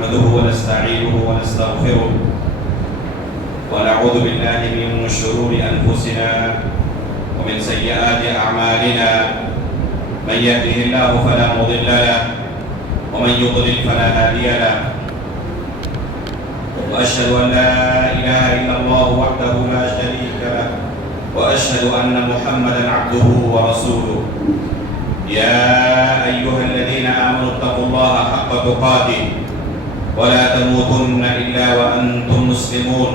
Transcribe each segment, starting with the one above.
نحمده ونستعينه ونستغفره ونعوذ بالله من شرور أنفسنا ومن سيئات أعمالنا من يهده الله فلا مضل له ومن يضلل فلا هادي له وأشهد أن لا إله إلا الله وحده لا شريك له وأشهد أن محمدا عبده ورسوله يا أيها الذين آمنوا اتقوا الله حق تقاته ولا تموتن إلا وأنتم مسلمون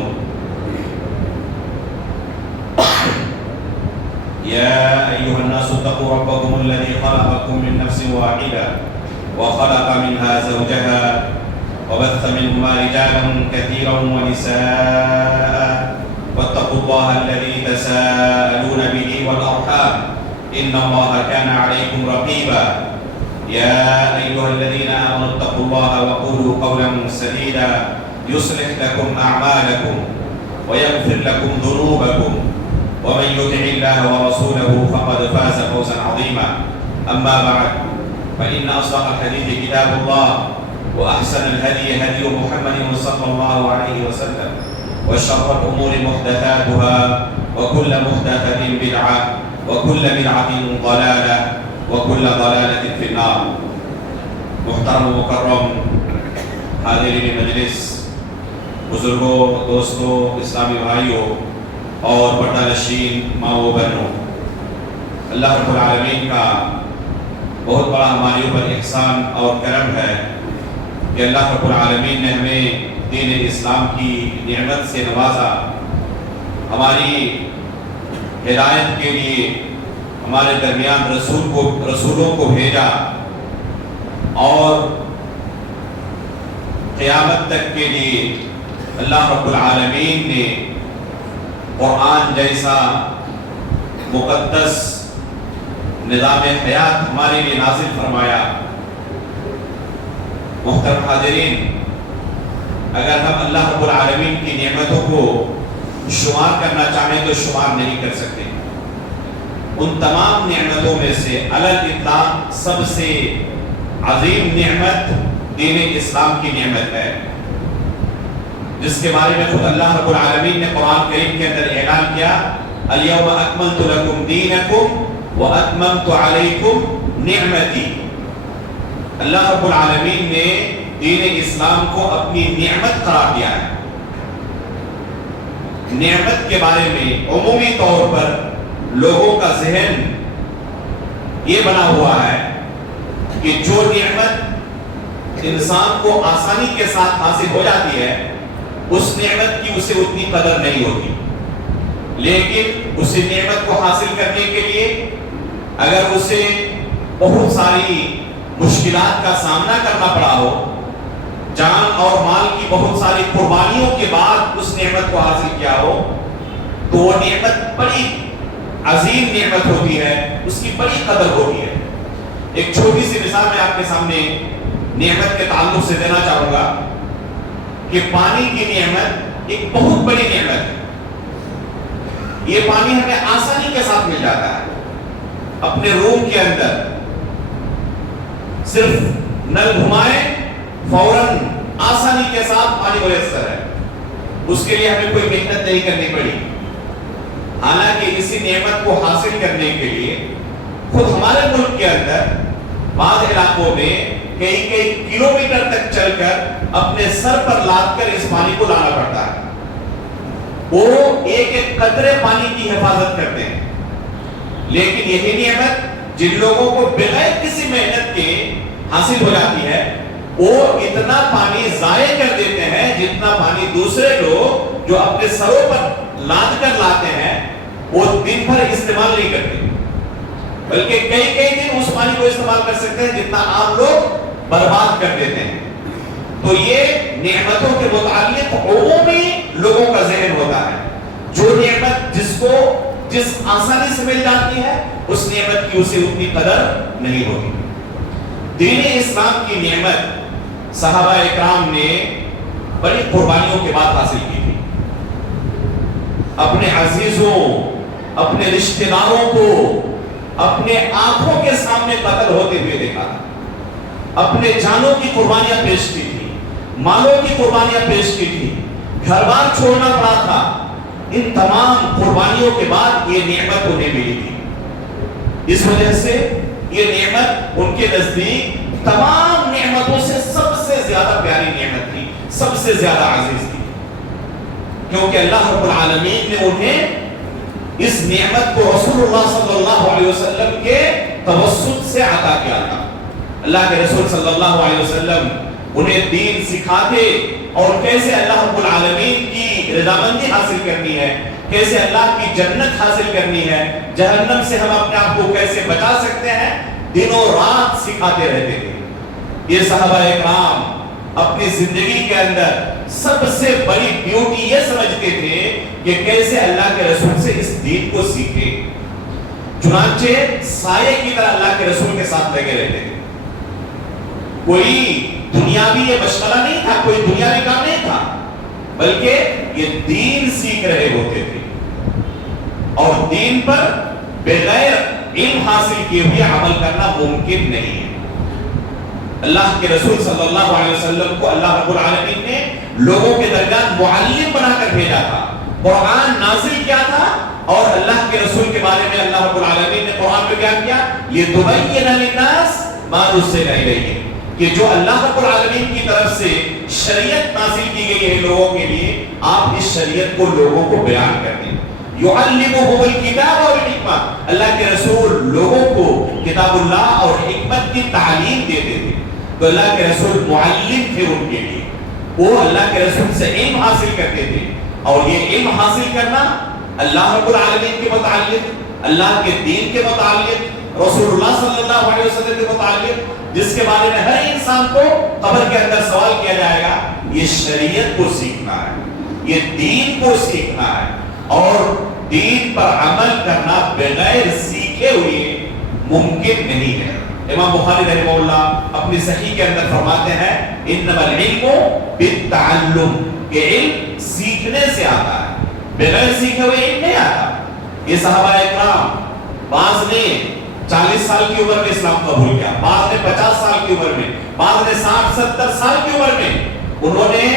يا أيها الناس اتقوا ربكم الذي خلقكم من نفس واحدة وخلق منها زوجها وبث منهما رجالا كثيرا ونساء واتقوا الله الذي تساءلون به والأرحام إن الله كان عليكم رقيبا يا أيها الذين آمنوا اتقوا الله وقولوا قولا سديدا يصلح لكم أعمالكم ويغفر لكم ذنوبكم ومن يطع الله ورسوله فقد فاز فوزا عظيما أما بعد فإن أصدق الحديث كتاب الله وأحسن الهدي هدي محمد صلى الله عليه وسلم وشر الأمور محدثاتها وكل محدثة بدعة وكل بدعة ضلالة وكل ضلالة في النار. محترم مکرم حاضرین مجلس، بزرگوں، دوستوں، اسلامی بھائیوں اور پردہ نشین ماں و بہنوں، اللہ رب العالمین کا بہت بڑا ہمارے اوپر احسان اور کرم ہے کہ اللہ رب العالمین نے ہمیں دین اسلام کی نعمت سے نوازا، ہماری ہدایت کے لیے ہمارے درمیان رسولوں کو بھیجا اور قیامت تک کے لیے اللہ رب العالمین نے قرآن جیسا مقدس نظام حیات ہمارے لیے نازل فرمایا۔ محترم حاضرین، اگر ہم اللہ رب العالمین کی نعمتوں کو شمار کرنا چاہیں تو شمار نہیں کر سکتے۔ ان تمام نعمتوں میں سے علی الاطلاق سب سے عظیم نعمت دین اسلام کی نعمت ہے، جس کے بارے میں خود اللہ رب العالمین نے قرآن کریم کے اندر اعلان کیا، الیوم اکملت لکم دینکم واتممت علیکم نعمتی۔ اللہ رب العالمین نے دین اسلام کو اپنی نعمت قرار دیا ہے۔ نعمت کے بارے میں عمومی طور پر لوگوں کا ذہن یہ بنا ہوا ہے کہ جو نعمت انسان کو آسانی کے ساتھ حاصل ہو جاتی ہے اس نعمت کی اسے اتنی قدر نہیں ہوتی، لیکن اسی نعمت کو حاصل کرنے کے لیے اگر اسے بہت ساری مشکلات کا سامنا کرنا پڑا ہو، جان اور مال کی بہت ساری قربانیوں کے بعد اس نعمت کو حاصل کیا ہو، تو وہ نعمت بڑی عظیم نعمت ہوتی ہے، اس کی بڑی قدر ہوتی ہے۔ ایک چھوٹی سی مثال میں آپ کے سامنے نعمت کے تعلق سے دینا چاہوں گا کہ پانی کی نعمت ایک بہت بڑی نعمت ہے۔ یہ پانی ہمیں آسانی کے ساتھ مل جاتا ہے، اپنے روم کے اندر صرف نل گھمائیں فوراً آسانی کے ساتھ پانی میسر ہے، اس کے لیے ہمیں کوئی محنت نہیں کرنی پڑی۔ حالانکہ اسی نعمت کو حاصل کرنے کے لیے خود ہمارے ملک کے اندر بعض علاقوں میں کئی کلومیٹر تک چل کر اپنے سر پر لاد کر اس پانی کو لانا پڑتا ہے۔ وہ ایک ایک قطرے پانی کی حفاظت کرتے ہیں، لیکن یہی نعمت جن لوگوں کو بغیر کسی محنت کے حاصل ہو جاتی ہے وہ اتنا پانی ضائع کر دیتے ہیں جتنا پانی دوسرے لوگ جو اپنے سروں پر لاد کر لاتے ہیں وہ دن بھر استعمال نہیں کرتے، بلکہ کئی دن اس پانی کو استعمال کر سکتے ہیں جتنا عام لوگ برباد کر دیتے ہیں۔ تو یہ نعمتوں کے متعلق عمومی لوگوں کا ذہن ہوتا ہے، جو نعمت جس آسانی سے مل جاتی ہے اس نعمت کی اسے اتنی قدر نہیں ہوتی۔ دین اسلام کی نعمت صحابہ اکرام نے بڑی قربانیوں کے بعد حاصل کی تھی، اپنے عزیزوں، اپنے رشتہ داروں کو اپنے آنکھوں کے سامنے قتل ہوتے ہوئے دیکھا تھا، اپنے جانوں کی قربانیاں پیش کی تھی، مالوں کی قربانیاں پیش کی تھی، گھر بار چھوڑنا پڑا تھا، ان تمام قربانیوں کے بعد یہ نعمت انہیں ملی تھی۔ اس وجہ سے یہ نعمت ان کے نزدیک تمام نعمتوں سے سب سے زیادہ پیاری نعمت تھی، سب سے زیادہ عزیز تھی، کیونکہ اللہ رب العالمین نے انہیں اس نعمت کو رسول اللہ صلی اللہ علیہ وسلم کے توسط سے عطا کیا تھا۔ اللہ کے رسول صلی اللہ علیہ وسلم انہیں دین سکھاتے اور کیسے اللہ رب العالمین کی رضامندی حاصل کرنی ہے، کیسے اللہ کی جنت حاصل کرنی ہے، جہنم سے ہم اپنے آپ کو کیسے بچا سکتے ہیں، دنوں رات سکھاتے رہتے تھے۔ یہ صحابہ اکرام اپنی زندگی کے اندر سب سے بڑی ڈیوٹی یہ سمجھتے تھے کہ کیسے اللہ کے رسول سے اس دین کو سیکھے، چنانچہ سائے کی طرح اللہ کے رسول کے ساتھ لگے رہتے تھے۔ کوئی دنیاوی یہ مشغلہ نہیں تھا، کوئی دنیاوی کام نہیں تھا، بلکہ یہ دین سیکھ رہے ہوتے تھے، اور دین پر بغیر علم حاصل کیے ہوئے عمل کرنا ممکن نہیں ہے۔ اللہ کے رسول صلی اللہ علیہ وسلم کو اللہ رب العالمین نے لوگوں کے درمیان معلم بنا کر بھیجا تھا، قرآن نازل کیا تھا، اور اللہ کے رسول کے بارے میں اللہ رب العالمین نے قرآن میں کیا کیا؟ لِتُبَيِّنَ لِلنَّاسِ مَا نُزِّلَ إِلَيْهِمْ، کہ جو اللہ رب العالمین کی طرف سے شریعت نازل کی گئی ہے لوگوں کے لیے، آپ اس شریعت کو لوگوں کو بیان کر دیں۔ یعلمہم الکتاب والحکمہ، اللہ کے رسول لوگوں کو کتاب اللہ اور حکمت کی تعلیم دیتے تھے، تو اللہ کے رسول معلم تھے ان کے لیے، وہ اللہ کے رسول سے علم حاصل کرتے تھے، اور یہ علم حاصل کرنا اللہ رب العالمین کے متعلق، اللہ کے دین کے متعلق، رسول اللہ صلی اللہ علیہ وسلم کے متعلق، جس کے بارے میں ہر انسان کو قبر کے اندر سوال کیا جائے گا، یہ شریعت کو سیکھنا ہے، یہ دین کو سیکھنا ہے، اور دین پر عمل کرنا بغیر سیکھے ہوئے ممکن نہیں ہے۔ امام بخاری رحمہ اللہ اپنی صحیح کے اندر فرماتے ہیں انما العلم بالتعلم، کہ علم سیکھنے سے آتا ہے، بغیر سیکھے ہوئے علم نہیں آتا۔ یہ صحابہ اکرام، بعض نے 40 سال کی عمر میں اسلام قبول کیا، بعض نے 50 سال کی عمر میں، بعض نے 60-70 سال کی عمر میں، انہوں نے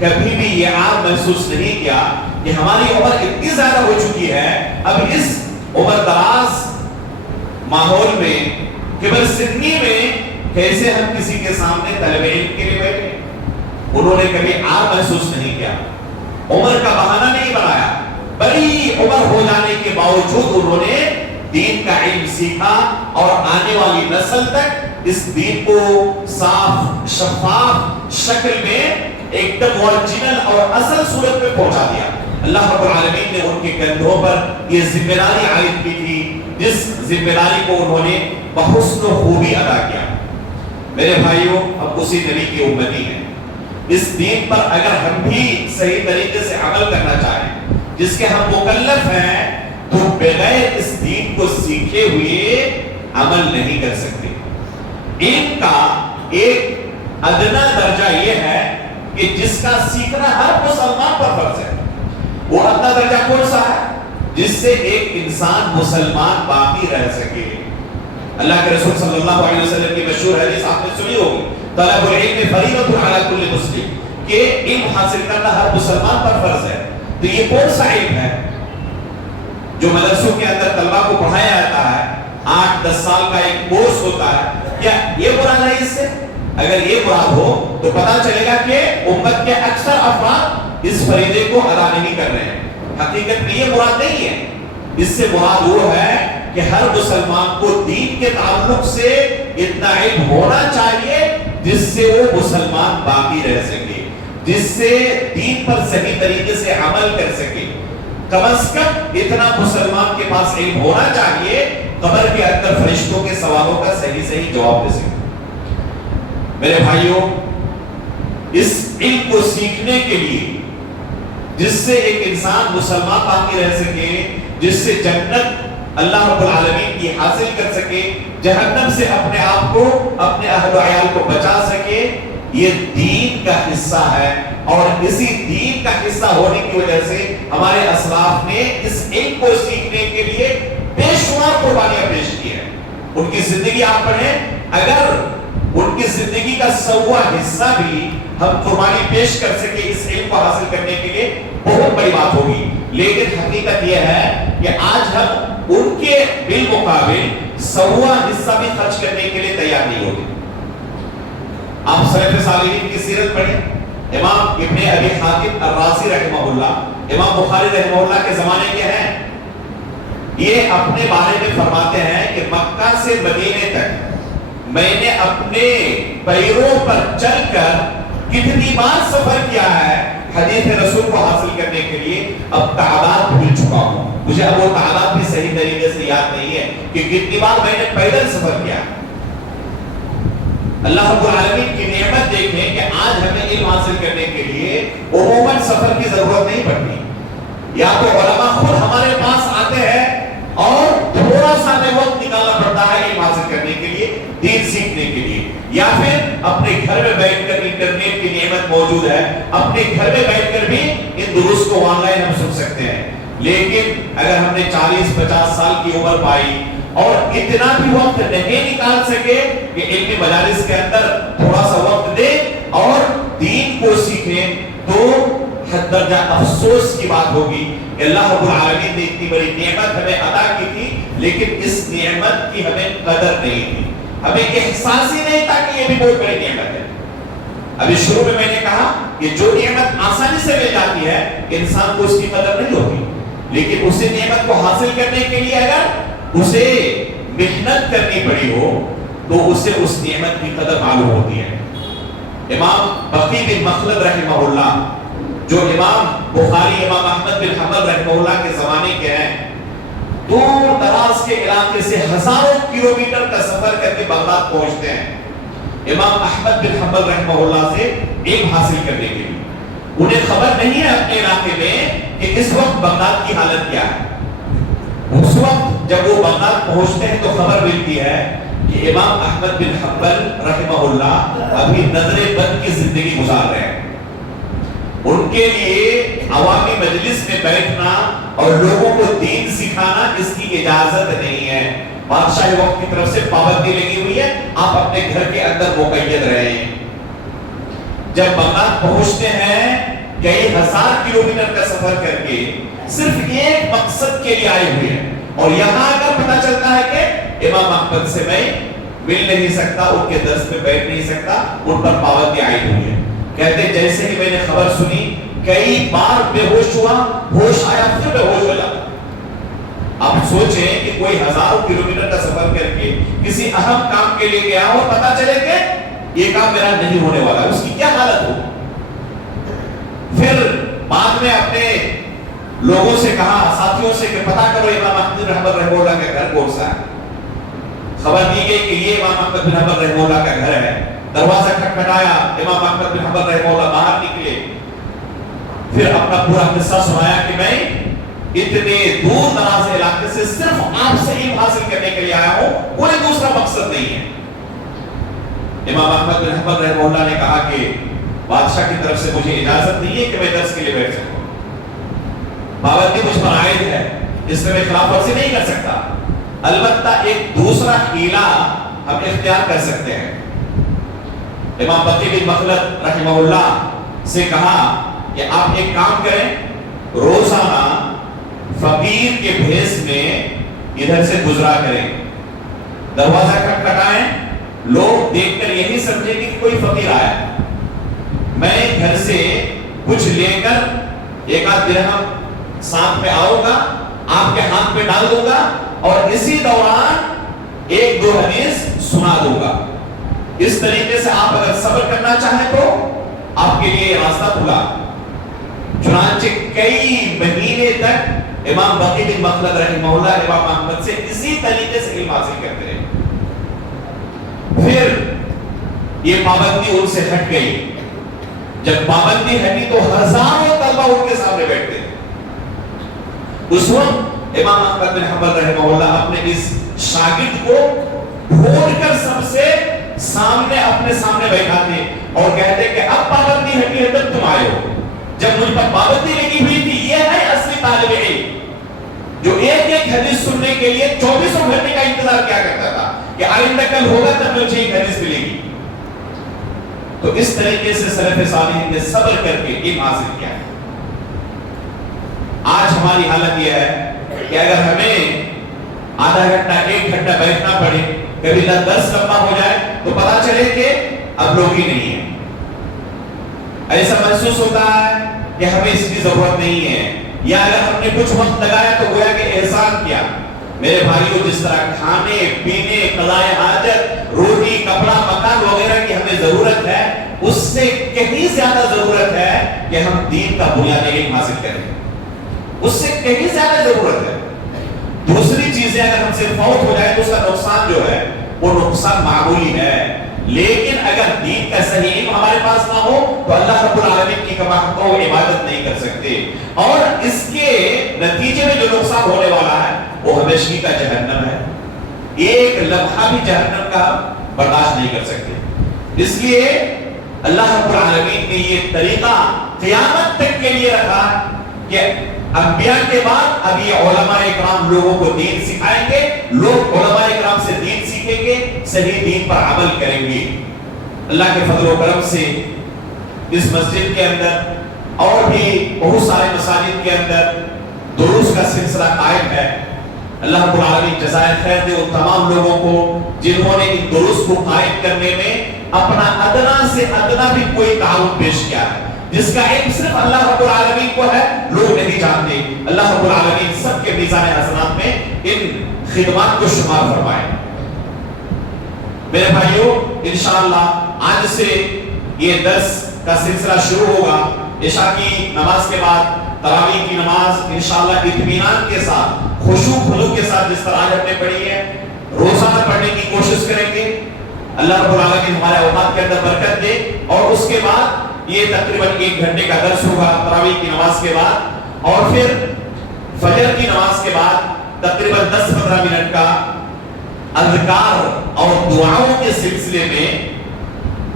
کبھی بھی یہ عار محسوس نہیں کیا کہ ہماری عمر اتنی زیادہ ہو چکی ہے، اب اس عمر دراز ماحول میں، کبر سنی میں کیسے ہم کسی کے سامنے طلب علم کے لیے بیٹھے۔ انہوں نے کبھی عار محسوس نہیں کیا، عمر کا بہانہ نہیں بنایا، بڑی عمر ہو جانے کے باوجود انہوں نے دین کا علم سیکھا، اور آنے والی نسل تک اس دین کو صاف شفاف شکل میں ایک دم اوریجنل اور اصل صورت میں پہنچا دیا۔ اللہ رب العالمین نے ان کے کندھوں پر یہ ذمہ داری عائد کی تھی، جس ذمہ داری کو انہوں نے بحسن و خوبی ادا کیا۔ میرے بھائیوں، ہم اسی نبی کی امتی ہیں، اس دین پر اگر ہم بھی صحیح طریقے سے عمل کرنا چاہیں، جس کے ہم مکلف ہیں، تو بغیر اس دین کو سیکھے ہوئے عمل نہیں کر سکتے۔ علم کا ایک ادنا درجہ یہ ہے کہ جس کا سیکھنا ہر مسلمان پر فرض ہے۔ وہ ادنا درجہ کون سا ہے؟ جس سے ایک انسان مسلمان باقی رہ سکے۔ اللہ کے رسول صلی اللہ علیہ وسلم کی مشہور حدیث آپ نے سنی ہوگی، طلب العلم فریضۃ علی کل مسلم، کہ علم حاصل کرنا ہر مسلمان پر فرض ہے۔ تو یہ کون سا علم ہے جو مدرسوں کے اندر طلبہ کو پڑھایا جاتا ہے؟ 8-10 سال کا ایک کورس ہوتا ہے، کیا یہ مراد ہے اس سے؟ اگر یہ مراد ہو تو پتا چلے گا کہ امت کے اکثر افراد اس فریضے کو ادا نہیں کر رہے ہیں۔ حقیقت میں یہ مراد نہیں ہے، اس سے مراد وہ ہے کہ ہر مسلمان کو دین کے تعلق سے اتنا علم ہونا چاہیے جس سے وہ مسلمان باقی رہ سکے، جس سے دین پر صحیح طریقے سے عمل کر سکے۔ کم از کم اتنا مسلمان کے پاس علم ہونا چاہیے، قبر کے اندر فرشتوں کے سوالوں کا صحیح جواب دے سکے۔ میرے بھائیوں، اس علم کو سیکھنے کے لیے، جس سے ایک انسان مسلمان باقی رہ سکے، جس سے جنت اللہ رب العالمین کی حاصل کر سکے، جہنم سے اپنے آپ کو، اپنے اہل و عیال کو بچا سکے، یہ دین کا حصہ ہے۔ اور اسی دین کا حصہ ہونے کی وجہ سے ہمارے اسلاف نے اس علم کو سیکھنے کے لیے بے شمار قربانیاں پیش کی ہیں۔ ان کی زندگی آپ پڑھیں، اگر ان ان کی زندگی کا 100واں حصہ بھی ہم قربانی پیش کر سکے اس علم کو حاصل کرنے کے لیے بہت بڑی بات ہوگی. لیکن حقیقت یہ ہے کہ آج ہم ان کے بالمقابل 100واں حصہ بھی خرچ کرنے کے لیے تیار نہیں ہوتے. آپ سلف صالحین کی سیرت پڑھیں. امام ابن ابی حاتم الرازی رحمہ اللہ امام بخاری رحمہ اللہ کے زمانے کے ہیں. یہ اپنے بارے میں فرماتے ہیں کہ مکہ سے مدینے تک میں نے اپنے پیروں پر چل کر کتنی بار سفر کیا ہے حدیث رسول کو حاصل کرنے کے لیے. اب تعداد بھول چکا ہوں, مجھے اب وہ تعداد بھی صحیح طریقے سے یاد نہیں ہے کہ کتنی بار میں نے پیدل سفر کیا. اللہ رب العالمین کی نعمت دیکھیں کہ آج ہمیں علم حاصل کرنے کے لیے عموماً سفر کی ضرورت نہیں پڑتی. یا تو علماء خود ہمارے پاس آتے ہیں اور تھوڑا سا وقت نکالنا پڑتا ہے علم حاصل کرنے کے لیے, دین سیکھنے کے لیے, یا پھر اپنے گھر میں بیٹھ کر انٹرنیٹ کی نعمت موجود ہے, اپنے گھر میں بیٹھ کر بھی ان دروس کو آن لائن ہم سن سکتے ہیں. لیکن اگر ہم نے 40-50 سال کی عمر پائی اور اتنا بھی وقت نہیں نکال سکے کہ علمی مجالس کے اندر تھوڑا سا وقت دے اور دین کو سیکھیں, تو حد درجہ افسوس کی بات ہوگی کہ اللہ رب العالمین نے اتنی بڑی نعمت ہمیں عطا کی تھی لیکن اس نعمت کی ہمیں قدر نہیں تھی, ہمیں احساس ہی نہیں تھا کہ یہ بھی بہت بڑی نعمت ہے. ابھی شروع میں نے کہا کہ جو نعمت آسانی سے مل جاتی ہے انسان کو اس کی قدر نہیں ہوتی, لیکن اسی نعمت کو حاصل کرنے کے لیے اگر اسے محنت کرنی پڑی ہو تو اسے اس نعمت کی قدر معلوم ہوتی ہے. امام بقی بن مخلد رحمہ اللہ جو امام بخاری امام احمد بن حنبل رحمہ اللہ کے زمانے کے ہیں, دور دراز کے علاقے سے ہزاروں کلومیٹر کا سفر کر کے بغداد پہنچتے ہیں امام احمد بن حنبل رحمہ اللہ سے علم حاصل کرنے کے لیے. انہیں خبر نہیں ہے اپنے علاقے میں کہ اس وقت بغداد کی حالت کیا ہے. اس وقت جب وہ بغداد پہنچتے ہیں تو خبر ملتی ہے کہ امام احمد بن حنبل رحمہ اللہ ابھی نظر بد کی زندگی گزار رہے ہیں. ان کے لیے عوامی مجلس میں بیٹھنا اور لوگوں کو دین سکھانا اس کی اجازت نہیں ہے. بادشاہ وقت کی طرف سے پابندی لگی ہوئی ہے, آپ اپنے گھر کے اندر مقید رہیں. جب بغداد پہنچتے ہیں کئی ہزار کلومیٹر کا سفر کر کے صرف ایک مقصد کے لیے آئے ہوئے ہیں, اور یہاں اگر پتا چلتا ہے کہ امام احمد سے میں مل نہیں سکتا, ان کے درس میں بیٹھ نہیں سکتا, ان پر پابندی آئی ہوئی ہے. کہتے جیسے ہی میں نے خبر سنی کئی بار بے ہوش ہوا, ہوش آیا پھر بے ہوش ہو جاتا. آپ سوچیں کہ کوئی ہزاروں کلومیٹر کا سفر کر کے کسی اہم کام کے لیے گیا اور پتا چلے کہ یہ کام میرا نہیں ہونے والا, اس کی کیا حالت ہو. پھر بعد میں اپنے لوگوں سے کہا, ساتھیوں سے, کہ پتا کرو امام احمد بن حنبل رحمہ اللہ کا گھر کون سا ہے. خبر دی گئی کہ یہ امام احمد بن حنبل رحمہ اللہ کا گھر ہے. دروازہ کھٹکھٹایا, امام احمد بن حنبل رحمہ اللہ باہر نکلے, پھر اپنا پورا قصہ سنایا کہ میں اتنے دور دراز علاقے سے صرف آپ سے علم حاصل کرنے کے لیے آیا ہوں, کوئی دوسرا مقصد نہیں ہے. امام احمد بن حنبل رحمہ اللہ نے کہا کہ بادشاہ کی طرف سے مجھے اجازت نہیں ہے کہ میں درس کے لیے بیٹھ سکوں, پابندی مجھ پر عائد ہے, اس میں میں خلاف ورزی نہیں کر سکتا. البتہ ایک دوسرا حیلہ ہم اختیار کر سکتے ہیں. امام بقی بن مخلد رحمہ اللہ سے کہا کہ آپ ایک کام کریں, روزانہ فقیر کے بھیس میں ادھر سے گزرا کریں, دروازہ کھٹکھٹائیں, لوگ دیکھ کر یہی سمجھیں کہ کوئی فقیر آیا, میں گھر سے کچھ لے کر ایک آدھ درہم ساتھ میں آؤں گا, آپ کے ہاتھ میں ڈال دوں گا اور اسی دوران ایک دو حدیث سنا دوں گا. اس طریقے سے آپ اگر صبر کرنا چاہیں تو آپ کے لیے راستہ کھلا. چنانچہ کئی مہینے تک امام بقی بن مخلد رحمہ اللہ امام احمد سے اسی طریقے سے علم حاصل کرتے رہے. پھر یہ پابندی ان سے ہٹ گئی. جب پابندی ہٹی تو ہزاروں طلبہ ان کے سامنے بیٹھتے تھے. اس وقت امام احمد بن حنبل رحمہ اللہ اپنے اس شاگرد کو ڈھونڈ کر سب سے سامنے اپنے سامنے بیٹھاتے اور کہتے کہ اب پابندی ہٹی ہے تب تم آئے ہو. جب مجھ پر پابندی لگی ہوئی تھی, یہ ہے اصلی طالب علم جو ایک ایک حدیث سننے کے لیے 24 گھنٹے کا انتظار کیا کرتا تھا کہ آئندہ کل ہوگا تب مجھے ایک حدیث ملے گی. تو اس طریقے سے سلف صالحین نے صبر کر کے علم حاصل کیا ہے۔ آج ہماری حالت یہ ہے کہ اگر ہمیں آدھا گھنٹہ 1 گھنٹہ بیٹھنا پڑے، کبھی درس لمبا ہو جائے تو پتا چلے کہ اب لوگ ہی نہیں ہیں۔ ایسا محسوس ہوتا ہے کہ ہمیں اس کی ضرورت نہیں ہے، یا اگر ہم نے کچھ وقت لگایا تو گویا کہ احسان کیا۔ میرے بھائیوں، جس طرح کھانے پینے، قضاء حاجت، روٹی کپڑا مکان وغیرہ کی ہمیں ضرورت ہے، اس سے کہیں زیادہ ضرورت ہے کہ ہم دین کا بنیادی علم حاصل کریں، اس سے کہیں زیادہ ضرورت ہے۔ دوسری چیزیں اگر ہم سے فوت ہو جائے تو اس کا نقصان جو ہے وہ نقصان معمولی ہے، لیکن اگر دین کا صحیح علم ہمارے پاس نہ ہو تو اللہ رب العالمین کی کما کو عبادت نہیں کر سکتے، اور اس کے نتیجے میں جو نقصان ہونے والا ہے وہ ہمیشگی کا جہنم ہے۔ ایک لمحہ بھی جہنم کا برداشت نہیں کر سکتے۔ اس لیے اللہ رب العالمین نے یہ طریقہ قیامت تک کے لیے رکھا کہ انبیاء کے بعد ابھی علماء اکرام لوگوں کو دین سکھائیں گے، لوگ علماء اکرام سے دین سیکھیں گے، صحیح دین پر عمل کریں گے۔ اللہ کے فضل و کرم سے اس مسجد کے اندر اور بھی بہت سارے مساجد کے اندر دروس کا سلسلہ قائم ہے۔ اللہ رب العالمین جزائے خیر دے ان تمام لوگوں کو جنہوں نے ان دروس کو قائم کرنے میں اپنا ادنا سے ادنا بھی کوئی تعاون پیش کیا ہے، جس کا علم صرف اللہ رب العالمین کو ہے، لوگ نہیں جانتے۔ اللہ رب العالمین سب کے میزان حسنات میں ان خدمات کو شمار فرمائے۔ میرے بھائیوں، انشاءاللہ آج سے یہ درس کا سلسلہ شروع ہوگا۔ عشاء کی نماز کے بعد تراویح کی نماز انشاءاللہ اطمینان کے ساتھ، خشوع خضوع کے ساتھ جس طرح آج ہم نے پڑھی ہے، روزانہ پڑھنے کی کوشش کریں گے۔ اللہ رب العالمین ہمارے اوقات کے اندر برکت دے، اور اس کے بعد یہ تقریباً 1 گھنٹے کا درس ہوگا تراویح کی نماز کے بعد، اور پھر فجر کی نماز کے بعد تقریباً 10-15 منٹ کا اذکار اور دعاؤں کے سلسلے میں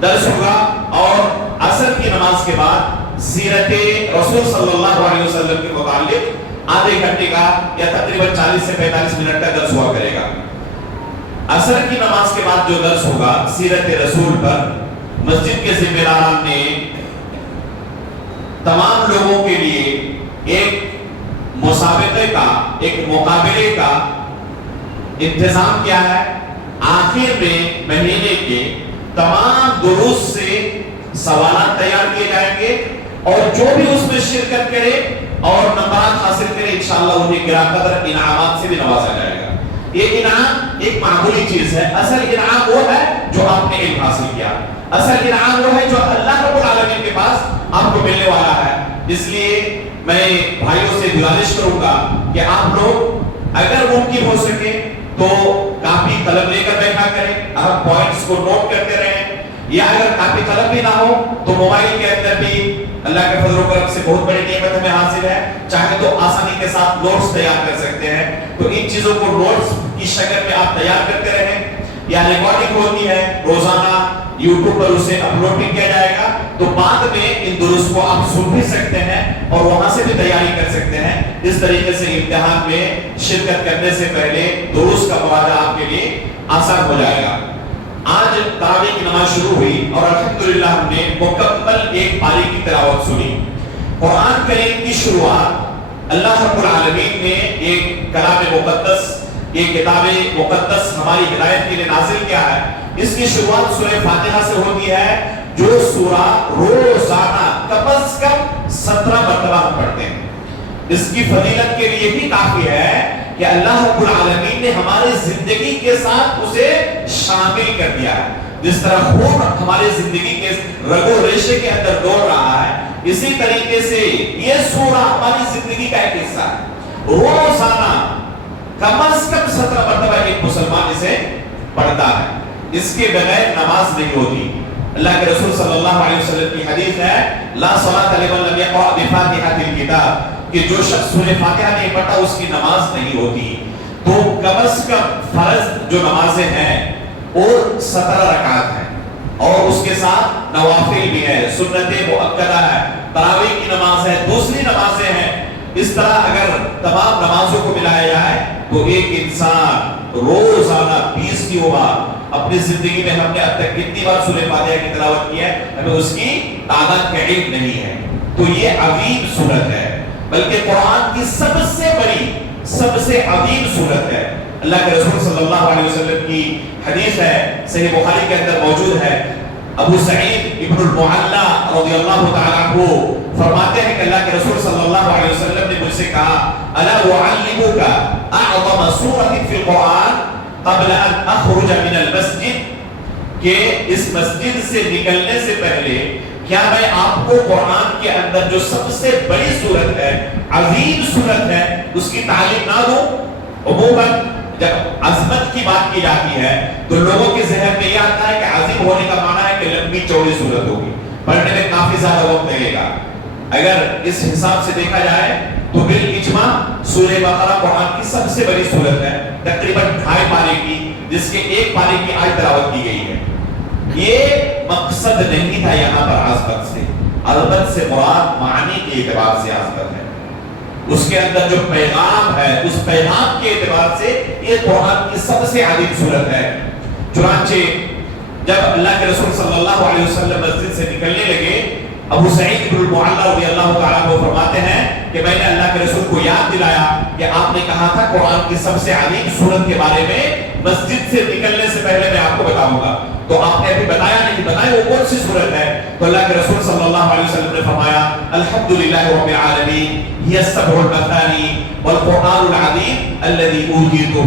درس ہوگا، اور عصر کی نماز کے بعد سیرت رسول صلی اللہ علیہ وسلم کے متعلق آدھے گھنٹے کا یا تقریباً 40 سے 45 منٹ کا درس ہوا کرے گا۔ عصر کی نماز کے بعد جو درس ہوگا سیرت رسول پر، مسجد کے ذمہ داران نے تمام لوگوں کے لیے ایک مسابقے کا، ایک مقابلے کا انتظام کیا ہے۔ آخر میں مہینے کے تمام دروس سے سوالات تیار کیے جائیں گے، اور جو بھی اس میں شرکت کرے اور نمبرات حاصل کرے انشاءاللہ انہیں گراں قدر انعامات سے بھی نوازا جائے گا۔ یہ انعام ایک معمولی چیز ہے، اصل انعام وہ ہے جو آپ نے علم حاصل کیا، اصل انعام وہ ہے جو اللہ رب العالمین کے پاس آپ کو ملنے والا ہے۔ اس لیے میں بھائیوں سے گزارش کروں گا کہ آپ لوگ اگر ممکن ہو سکے تو کاپی قلم لے کر بیٹھا کریں، اہم پوائنٹس کو نوٹ کرتے رہیں، یا اگر کاپی قلم بھی نہ ہو تو موبائل کے اندر بھی اللہ کے فضل و کرم سے بہت بڑی نعمت ہمیں حاصل ہے، چاہے تو آسانی کے ساتھ نوٹس تیار کر سکتے ہیں۔ تو ان چیزوں کو نوٹس کی شکل میں آپ تیار کرتے رہیں، یا ریکارڈنگ ہوتی ہے روزانہ یوٹیوب پر اسے اپلوڈ بھی کیا جائے گا، تو بعد میں ان دروس کو آپ سن بھی سکتے ہیں اور وہاں سے بھی تیاری کر سکتے ہیں۔ اس طریقے سے امتحان میں شرکت کرنے سے پہلے دروس کا مراجعہ آپ کے لیے آسان ہو جائے گا۔ آج تراویح کی نماز شروع ہوئی اور الحمدللہ ہم نے مکمل ایک پاری کی تلاوت سنی۔ قرآن کریم کی شروعات اللہ رب العالمین نے ایک کلام مقدس، یہ کتاب مقدس ہماری ہدایت کے لیے نازل کیا ہے۔ اس کی شروعات سورہ فاتحہ سے ہوتی ہے، جو سورہ روزانہ کم از کم 17 مرتبہ ہم پڑھتے ہیں۔ اس کی فضیلت کے لیے بھی کافی ہے کہ اللہ رب العالمین نے ہماری زندگی کے ساتھ اسے شامل کر دیا ہے۔ جس طرح خون ہماری زندگی کے رگو ریشے کے اندر دوڑ رہا ہے، اسی طریقے سے یہ سورہ ہماری زندگی کا ایک حصہ ہے۔ روزانہ کم از کم 17 مرتبہ ایک مسلمان اسے پڑھتا ہے، اس کے بغیر نماز نہیں ہوتی۔ اللہ کے رسول صلی اللہ علیہ وسلم کی حدیث ہے، لا صلاۃ لمن لم یقرأ بفاتحۃ الکتاب، کہ جو شخص سورہ فاتحہ نہیں پڑھتا اس کی نماز نہیں ہوتی۔ تو کم از کم فرض جو نمازیں ہیں وہ 17 رکعات ہیں، اور اس کے ساتھ نوافل بھی ہے، سنت مؤکدہ ہے، تراویح کی نماز ہے، دوسری نمازیں ہیں۔ اس طرح اگر تمام نمازوں کو ملایا جائے تو ایک انسان روزانہ 20 بار اپنی زندگی میں ہم نے اب تک کتنی بار سورہ فاتحہ کی تلاوت کی ہے، ہمیں اس کی تعداد کا علم نہیں ہے. تو یہ عظیم سورت ہے، بلکہ قرآن کی سب سے بڑی، سب سے عظیم سورت ہے. اللہ کے رسول صلی اللہ علیہ وسلم کی حدیث ہے، صحیح بخاری کے اندر موجود ہے. ابو سعید ابن المعلا رضی اللہ تعالیٰ عنہ فرماتے ہیں کہ اللہ کے رسول صلی اللہ علیہ وسلم نے مجھ سے کہا الا اعلمک اعظم سورۃ فی القرآن قبل ان اخرج من المسجد، کہ اس مسجد سے نکلنے سے پہلے کیا میں آپ کو قرآن کے اندر جو سب سے بڑی سورت ہے، عظیم سورت ہے، اس کی تعلیم نہ دوں؟ عموماً جب عظمت کی بات کی جاتی ہے تو لوگوں کے ذہن میں یہ آتا ہے کہ عظیم ہونے کا معنی ہے کہ لمبی چوڑی صورت ہوگی، پڑھنے میں کافی زیادہ وقت لگے گا. اگر اس حساب سے دیکھا جائے تو بالاجماع سورہ بقرہ قرآن کی سب سے بڑی صورت ہے، تقریباً 2.5 پارے کی، جس کے 1 پارے کی آج تلاوت کی گئی ہے. یہ مقصد نہیں تھا یہاں پر عظمت سے، عظمت سے مراد معنی کے اعتبار سے عظمت ہے، اس کے اندر جو پیغام ہے اس پیغام کے اعتبار سے یہ قرآن کی سب سے عظیم سورت ہے. چنانچہ جب اللہ کے رسول صلی اللہ علیہ وسلم مسجد سے نکلنے لگے، ابو سعید بن المعلا رضی اللہ تعالیٰ عنہ فرماتے ہیں کہ میں نے اللہ کے رسول کو یاد دلایا کہ آپ نے کہا تھا قرآن کی سب سے عظیم سورت کے بارے میں مسجد سے نکلنے سے پہلے میں آپ کو بتاؤں گا. تو آپ نے ابھی بتایا نہیں، بتائیں وہ کون سی سورت ہے؟ تو اللہ کے رسول صلی اللہ علیہ وسلم نے فرمایا الحمدللہ رب العالمین ہی السبع المثانی والقرآن العظیم الذی اوتیتہ.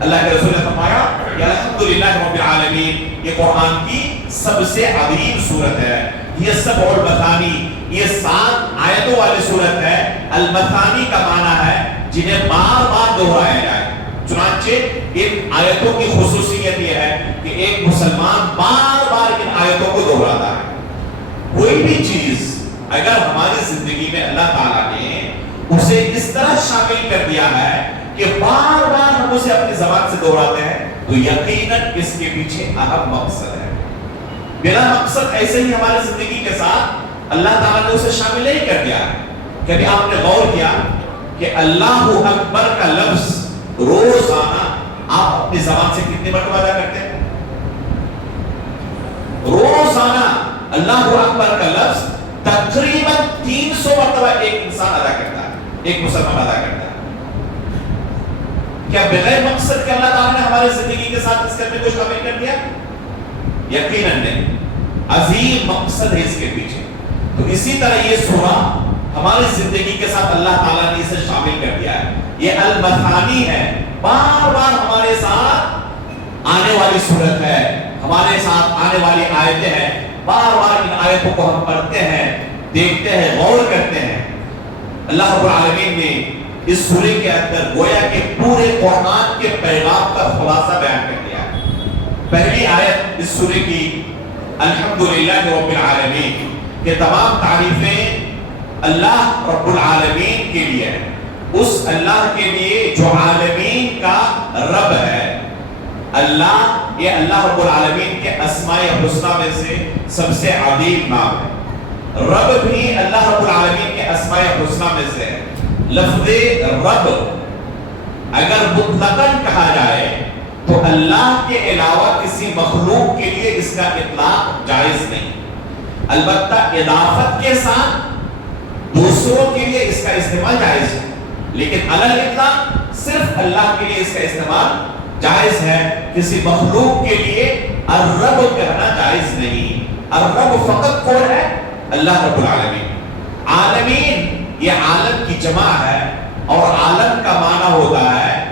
اللہ کے رسول نے فرمایا کہ الحمدللہ رب العالمین یہ قرآن کی سب سے عظیم سورت ہے. یہ السبع المثانی، یہ 7 آیتوں والی سورت ہے. المثانی کا معنی ہے جنہیں بار بار دہرایا جائے. چنانچہ ان آیتوں کی خصوصیت یہ ہے کہ ایک مسلمان بار بار ان آیتوں کو دہراتا ہے. کوئی بھی چیز اگر ہماری زندگی میں اللہ تعالیٰ نے اسے اس طرح شامل کر دیا ہے کہ بار بار ہم اسے اپنی زبان سے دہراتے ہیں تو یقیناً اس کے پیچھے اہم مقصد ہے. بلا مقصد ایسے ہی ہماری زندگی کے ساتھ اللہ تعالیٰ نے اسے شامل نہیں کر دیا. کبھی آپ نے غور کیا کہ اللہ اکبر کا لفظ روزانہ آپ اپنی زبان سے کتنی مرتبہ ادا کرتے ہیں؟ روزانہ اللہ اکبر کا لفظ تقریباً 300 مرتبہ ایک انسان ادا کرتا ہے، ایک مسلمان ادا کرتا ہے. کیا بغیر مقصد کے اللہ تعالیٰ نے ہماری زندگی کے ساتھ اس کے اندر کچھ شامل کر دیا؟ یقیناً نہیں. عظیم مقصد ہے اس کے پیچھے. تو اسی طرح یہ سورہ ہماری زندگی کے ساتھ اللہ تعالیٰ نے اسے شامل کر دیا ہے. یہ المثانی ہے، بار بار ہمارے ساتھ آنے والی صورت ہے، ہمارے ساتھ آنے والی آیتیں ہیں. بار بار ان آیتوں کو ہم پڑھتے ہیں، دیکھتے ہیں، غور کرتے ہیں. اللہ رب العالمین نے اس سورے کے اندر گویا کہ پورے قرآن کے پیغام کا خلاصہ بیان کر دیا ہے. پہلی آیت اس سورے کی الحمدللہ رب العالمین، کہ تمام تعریفیں اللہ رب العالمین کے لیے ہیں، اس اللہ کے لیے جو عالمین کا رب ہے. اللہ، یہ اللہ رب العالمین کے اسماء حسنہ میں سے سب سے عظیم نام ہے. رب بھی اللہ رب العالمین کے اسماء حسنہ میں سے ہے. لفظ رب اگر مطلقاً کہا جائے تو اللہ کے علاوہ کسی مخلوق کے لیے اس کا اطلاق جائز نہیں. البتہ اضافت کے ساتھ دوسروں کے لیے اس کا استعمال جائز ہے، لیکن علی الاطلاق صرف اللہ کے لیے اس کا استعمال جائز ہے. کسی مخلوق کے لیے الرب کہنا جائز نہیں. الرب فقط کون ہے؟ اللہ رب العالمین. عالمین یہ عالم کی جمع ہے، اور عالم کا معنی ہوتا ہے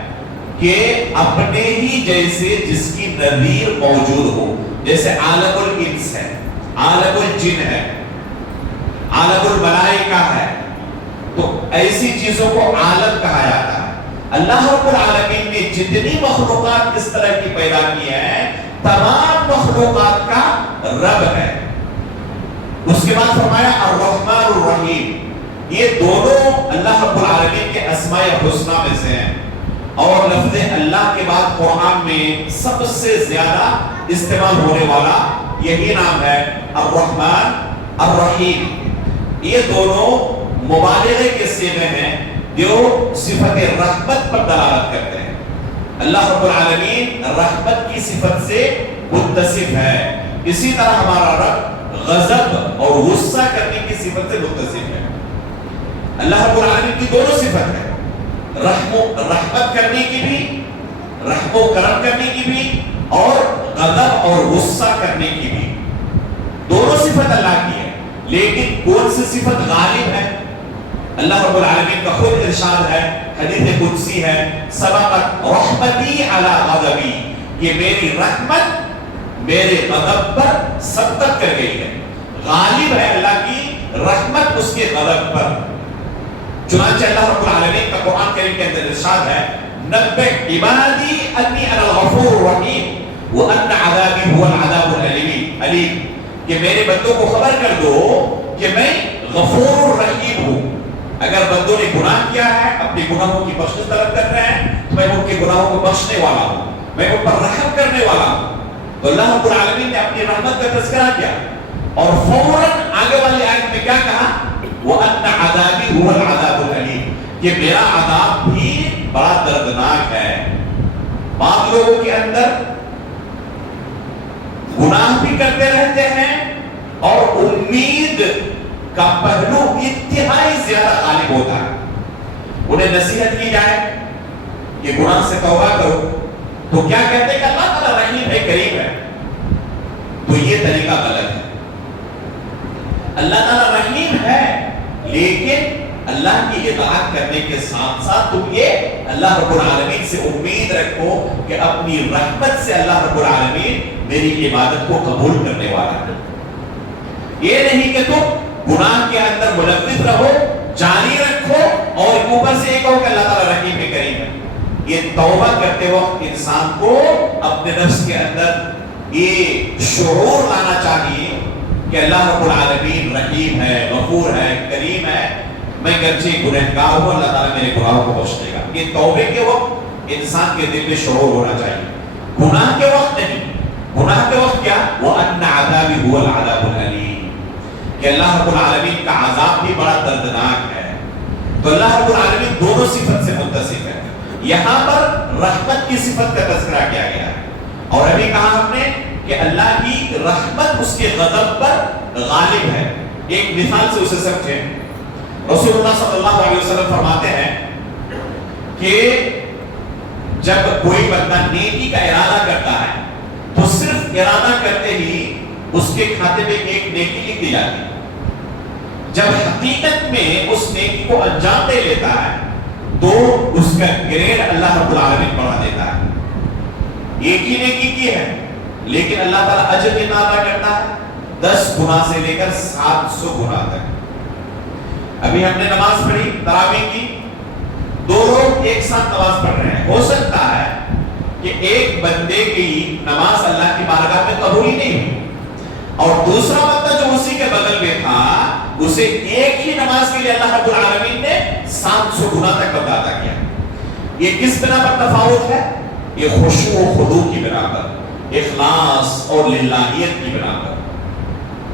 کہ اپنے ہی جیسے جس کی نظیر موجود ہو. جیسے عالم الانس ہے، عالم الجن ہے، عالم الملائکہ ہے، تو ایسی چیزوں کو عالم کہا جاتا ہے. اللہ رب العالمین نے جتنی مخلوقات اس طرح کی پیدا کی ہیں تمام مخلوقات کا رب ہے. اس کے بعد فرمایا الرحمن الرحیم. یہ دونوں اللہ رب العالمین کے اسماء حسنہ میں سے ہیں، اور لفظ اللہ کے بعد قرآن میں سب سے زیادہ استعمال ہونے والا یہی نام ہے الرحمن الرحیم. یہ دونوں مبالغے کے صیغے ہیں جو صفت رحمت پر دلالت کرتے ہیں. اللہ رب العالمین رحمت کی صفت سے متصف ہے. اسی طرح ہمارا رب غضب اور غصہ کرنے کی صفت سے متصف ہے. اللہ رب العالمین کی دونوں صفت ہے, رحمت کرنے کی بھی, رحم و کرم کرنے کی بھی, اور غضب اور غصہ کرنے کی بھی. دونوں صفت اللہ کی ہے, لیکن کون سی صفت غالب ہے؟ اللہ رب العالمین کا خود ارشاد ہے, حدیث قدسی ہے, سبقت رحمتی علی غضبی, کہ میری رحمت میرے غضب پر سبقت کر گئی ہے. غالب ہے اللہ کی رحمت اس کے غضب پر. چنانچہ اللہ رب العالمین کا قرآن کریم کے اندر ارشاد ہے, نبئ عبادی انی انا الغفور الرحیم وان عذابی هو العذاب الالیم, کہ میرے بندوں کو خبر کر دو کہ میں غفور الرحیم ہوں. اگر بندوں نے گناہ کیا ہے, اپنے گناہوں کی بخشش طلب کر رہے ہیں, تو میں ان کے گناہوں کو بخشنے والا ہوں, میں ان پر رحم کرنے والا ہوں. تو اللہ رب العالمین نے اپنی رحمت کا تذکرہ کیا اور فوراً آگے والی آیت میں کیا کہا, وَأَنَّ عَذَابِي هُوَ الْعَذَابُ الْأَلِيمُ, کہ میرا عذاب بھی بڑا دردناک ہے. بعض لوگوں کے اندر گناہ بھی کرتے رہتے ہیں اور امید کا پہلو انتہائی زیادہ غالب ہوتا ہے. انہیں نصیحت کی جائے کہ گناہ سے توبہ کرو, تو کیا کہتے ہیں کہ اللہ تعالیٰ رحیم ہے, کریم ہے. تو یہ طریقہ غلط ہے. اللہ تعالیٰ رحیم ہے, لیکن اللہ کی اطاعت کرنے کے ساتھ ساتھ تم یہ اللہ رب العالمین سے امید رکھو کہ اپنی رحمت سے اللہ رب العالمین میری عبادت کو قبول کرنے والا ہے. یہ نہیں کہ تم گناہ کے اندر ملوث رہو, جاری رکھو اور اوپر سے یہ کہو کہ اللہ تعالیٰ رحیم ہے, کریم ہے. یہ توبہ کرتے وقت انسان کو اپنے نفس کے اندر یہ شعور لانا چاہیے کہ اللہ رب العالمین رحیم ہے, غفور ہے, کریم ہے. میں گرچہ گنہگار ہوں, اللہ تعالیٰ میرے گناہوں کو بخش دے گا. یہ توبے کے وقت انسان کے دل میں شعور ہونا چاہیے, گناہ کے وقت نہیں. گناہ کے وقت کیا, وَأَنَّ عَذَابِي هُوَ الْعَذَابُ الْأَلِيمُ, کہ اللہ رب العالمین کا عذاب بھی بڑا دردناک ہے. تو اللہ رب العالمین دونوں صفت سے متصف ہے. یہاں پر رحمت کی صفت کا تذکرہ کیا گیا ہے, اور ابھی کہا ہم نے کہ اللہ کی رحمت اس کے غضب پر غالب ہے. ایک مثال سے اسے سمجھیں. رسول اللہ صلی اللہ علیہ وسلم فرماتے ہیں کہ جب کوئی بندہ نیکی کا ارادہ کرتا ہے تو صرف ارادہ کرتے ہی اس کے کھاتے میں ایک نیکی لکھ دی جاتی ہے. جب حقیقت میں اس نیکی کو انجام دے لیتا ہے تو اس کا گریڈ اللہ رب العالمین بڑھا دیتا ہے. ایک ہی نیکی کی ہے لیکن اللہ تعالیٰ اجر کتنا عطا کرتا ہے, 10 گنا سے لے کر 700 گنا تک. ابھی ہم نے نماز پڑھی تراویح کی, 2 لوگ ایک ساتھ نماز پڑھ رہے ہیں. ہو سکتا ہے کہ ایک بندے کی نماز اللہ کی بارگاہ میں قبول ہی نہیں ہوئی اور دوسرا بندہ جو اسی کے بغل میں تھا اسے ایک ہی نماز کے لیے اللہ رب العالمین نے 700 گنا تک عطا کیا. یہ کس بنا پر تفاوت ہے؟ یہ خشوع و خضوع کی بنا پر, اخلاص اور للہیت کی بنا پر.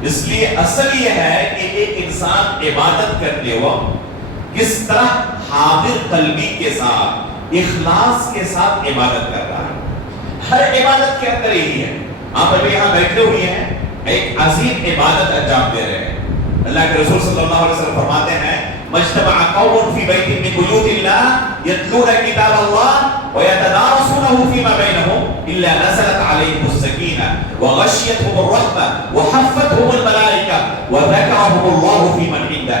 اس لیے اصل یہ ہے کہ ایک انسان عبادت کرتے وقت کس طرح حاضر قلبی کے ساتھ, اخلاص کے ساتھ عبادت کر رہا ہے. ہر عبادت کے اندر یہی ہے. آپ ابھی یہاں بیٹھے ہوئے ہیں, ایک عظیم عبادت انجام دے رہے ہیں. اللہ کے رسول صلی اللہ علیہ وسلم فرماتے ہیں, مجتمع قوم فی بیت من بیوت اللہ یتلون کتاب اللہ ویتدارسونه فیما بینهم الا نزلت علیہم السکینہ وغشیتهم الرحمہ وحفتهم الملائکہ وذکرهم اللہ فی من عنده.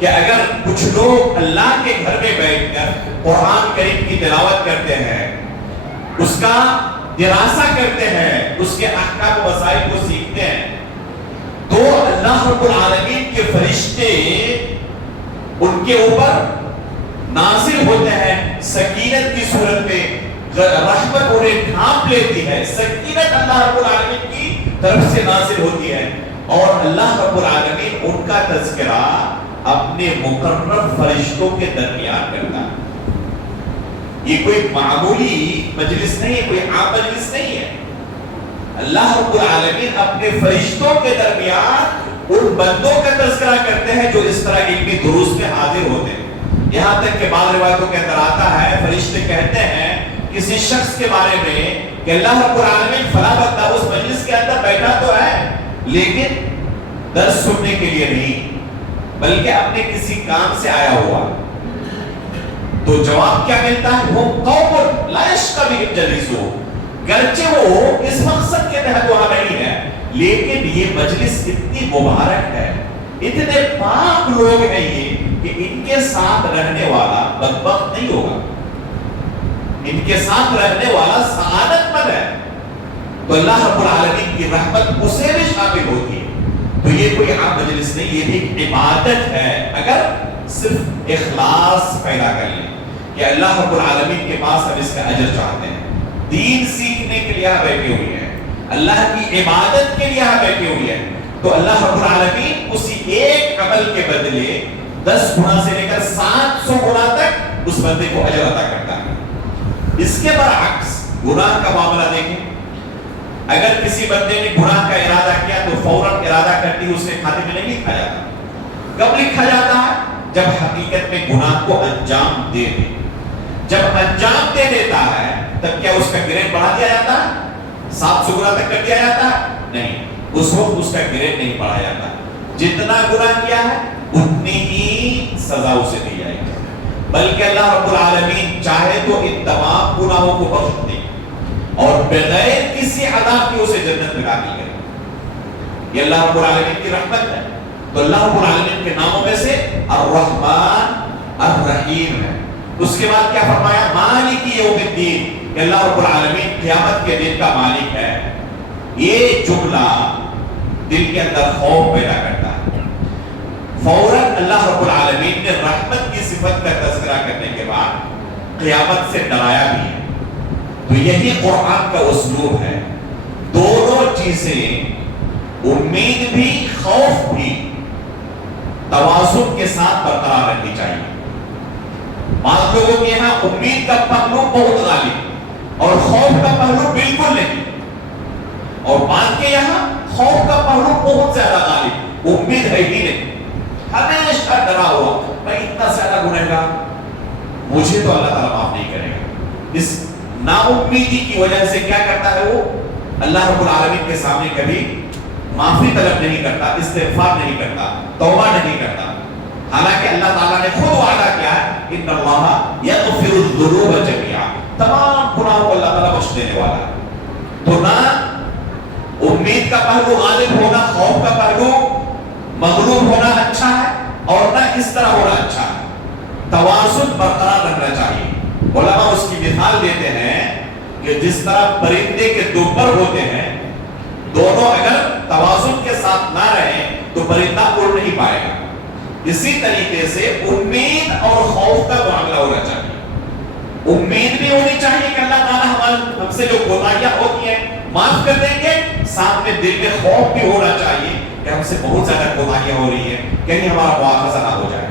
کہ اگر کچھ لوگ اللہ کے گھر میں بیٹھ کر قرآن کریم کی تلاوت کرتے ہیں, اس کا دراسہ کرتے ہیں, اس کے احکام و مسائل کو سیکھتے ہیں, تو اللہ رب العالمین کے فرشتے ان کے اوپر نازل ہوتے ہیں سکینت کی صورت میں. رحمت انہیں ڈھانپ لیتی ہے, سکینت اللہ رب العالمین کی طرف سے نازل ہوتی ہے, اور اللہ رب العالمین ان کا تذکرہ اپنے مقرب فرشتوں کے درمیان کرتا ہے. یہ کوئی معمولی مجلس نہیں ہے, کوئی عام مجلس نہیں ہے. اللہ رب العالمین اپنے فرشتوں کے درمیان ان بندوں کا تذکرہ کرتے ہیں جو اس طرح علمی دروس میں حاضر ہوتے ہیں. یہاں تک کہ بعض روایتوں کے اندر آتا ہے فرشتے کہتے ہیں کسی شخص کے بارے میں کہ اللہ رب العالمین فلاں بندہ اس مجلس کے اندر بیٹھا تو ہے لیکن درس سننے کے لیے نہیں بلکہ اپنے کسی کام سے آیا ہوا، تو جواب کیا ملتا ہے؟ وہ قوم لا یشقی بہم جلیسہ، گرچہ وہ اس مقصد کے تحت وہاں نہیں ہے لیکن یہ مجلس اتنی مبارک ہے، اتنے پاک لوگ ہیں یہ کہ ان کے ساتھ رہنے والا بدبخت نہیں ہوگا، ان کے ساتھ رہنے والا سعادت مند ہے، تو اللہ رب العالمین کی رحمت اسے بھی شامل ہوتی ہے۔ تو یہ کوئی عام مجلس نہیں، یہ بھی عبادت ہے اگر صرف اخلاص پیدا کر لیں کہ اللہ رب العالمین کے پاس ہم اس کا اجر چاہتے ہیں، دین سیکھنے کے لیے ہم بیٹھے ہوئے ہیں، اللہ کی عبادت کے لیے ہم بیٹھے ہوئے ہیں، تو اللہ رب العالمین اسی ایک عمل کے بدلے 10 گنا سے لے کر 700 گنا تک اس بندے کو اجر عطا کرتا ہے۔ اس کے برعکس گناہ کا معاملہ دیکھیں، اگر کسی بندے نے گناہ کا ارادہ کیا تو فوراً ارادہ کرتے ہی اس کے کھاتے میں نہیں لکھا جاتا۔ کب لکھا جاتا ہے؟ جب حقیقت میں گناہ کو انجام دے دے، جب انجام دے دیتا ہے تب کیا اس کا گریڈ بڑھا دیا جاتا ہے؟ 700 گنا تک کر دیا جاتا ہے؟ نہیں، اس وقت اس کا گریڈ نہیں بڑھا جاتا، جتنا گناہ کیا ہے اتنی ہی سزا اسے دی جائے گی، بلکہ اللہ رب العالمین چاہے تو ان تمام گناہوں کو بخش دے اور بغیر کسی عذاب کے اسے جنت میں داخل کرے۔ یہ اللہ رب العالمین کی رحمت ہے۔ تو اللہ رب العالمین کے ناموں میں سے الرحمن الرحیم ہے۔ اس کے بعد کیا فرمایا؟ مالک یوم الدین، کہ اللہ رب العالمین قیامت کے دن کا مالک ہے۔ یہ جملہ دل کے اندر خوف پیدا کرتا ہے۔ فوراً اللہ رب العالمین نے رحمت کی صفت کا تذکرہ کرنے کے بعد قیامت سے ڈرایا بھی ہے۔ تو یہی قرآن کا اسلوب ہے، دونوں چیزیں امید بھی خوف بھی توازن کے ساتھ برقرار رہنی چاہیے۔ بعض لوگوں کے یہاں امید کا پہلو بہت غالب اور خوف کا پہلو بالکل نہیں، اور بعض کے یہاں خوف کا پہلو بہت زیادہ غالب، امید ہے ہی نہیں، ہمیشہ ڈرا ہوا میں اتنا زیادہ گنہگار، مجھے تو اللہ تعالیٰ معاف نہیں کرے گا۔ اس نا امیدی کی وجہ سے کیا کرتا ہے وہ؟ اللہ رب العالمین کے سامنے کبھی معافی طلب نہیں کرتا، استغفار نہیں کرتا، توبہ نہیں کرتا، حالانکہ اللہ تعالیٰ نے خود وعدہ کیا ہے ان اللہ یغفر الذنوب جميعا، تمام گناہوں کو اللہ تعالیٰ بخش دینے والا ہے۔ تو نہ امید کا پہلو غالب ہونا، خوف کا پہلو مغلوب ہونا اچھا ہے اور نہ اس طرح ہونا اچھا ہے، توازن برقرار رکھنا چاہیے۔ علماء اس کی مثال دیتے ہیں کہ جس طرح پرندے کے دو پر ہوتے ہیں، دونوں اگر توازن کے ساتھ نہ رہیں تو پرندہ اڑ نہیں پائے گا، اسی طریقے سے امید اور خوف کا معاملہ ہونا چاہیے۔ امید بھی ہونی چاہیے کہ اللہ تعالیٰ ہم سے جو کوتاہیاں ہوتی ہیں معاف کر دیں گے، ساتھ میں دل میں خوف بھی ہونا چاہیے کہ ہم سے بہت زیادہ کوتاہیاں ہو رہی ہیں، کہیں ہمارا مواخذہ نہ ہو جائے۔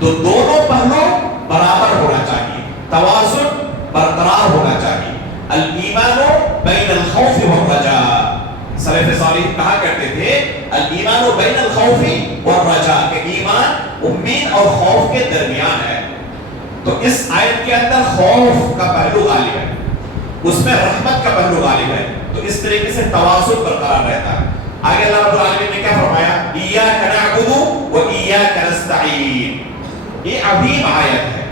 تو دونوں پہلو برابر ہونا چاہیے، توازن برقرار ہونا چاہیے۔ الایمان بین الخوف والرجاء، سلف صالح کہا کرتے تھے الایمان بین الخوف والرجاء، کہ ایمان امید اور خوف کے درمیان ہے۔ تو اس آیت کے اندر خوف کا پہلو غالب ہے، اس میں رحمت کا پہلو غالب ہے، تو اس طریقے سے توازن برقرار رہتا ہے۔ آگے اللہ رب العالمین نے کیا فرمایا؟ ایاک نعبد و ایاک نستعین، یہ عظیم آیت ہے۔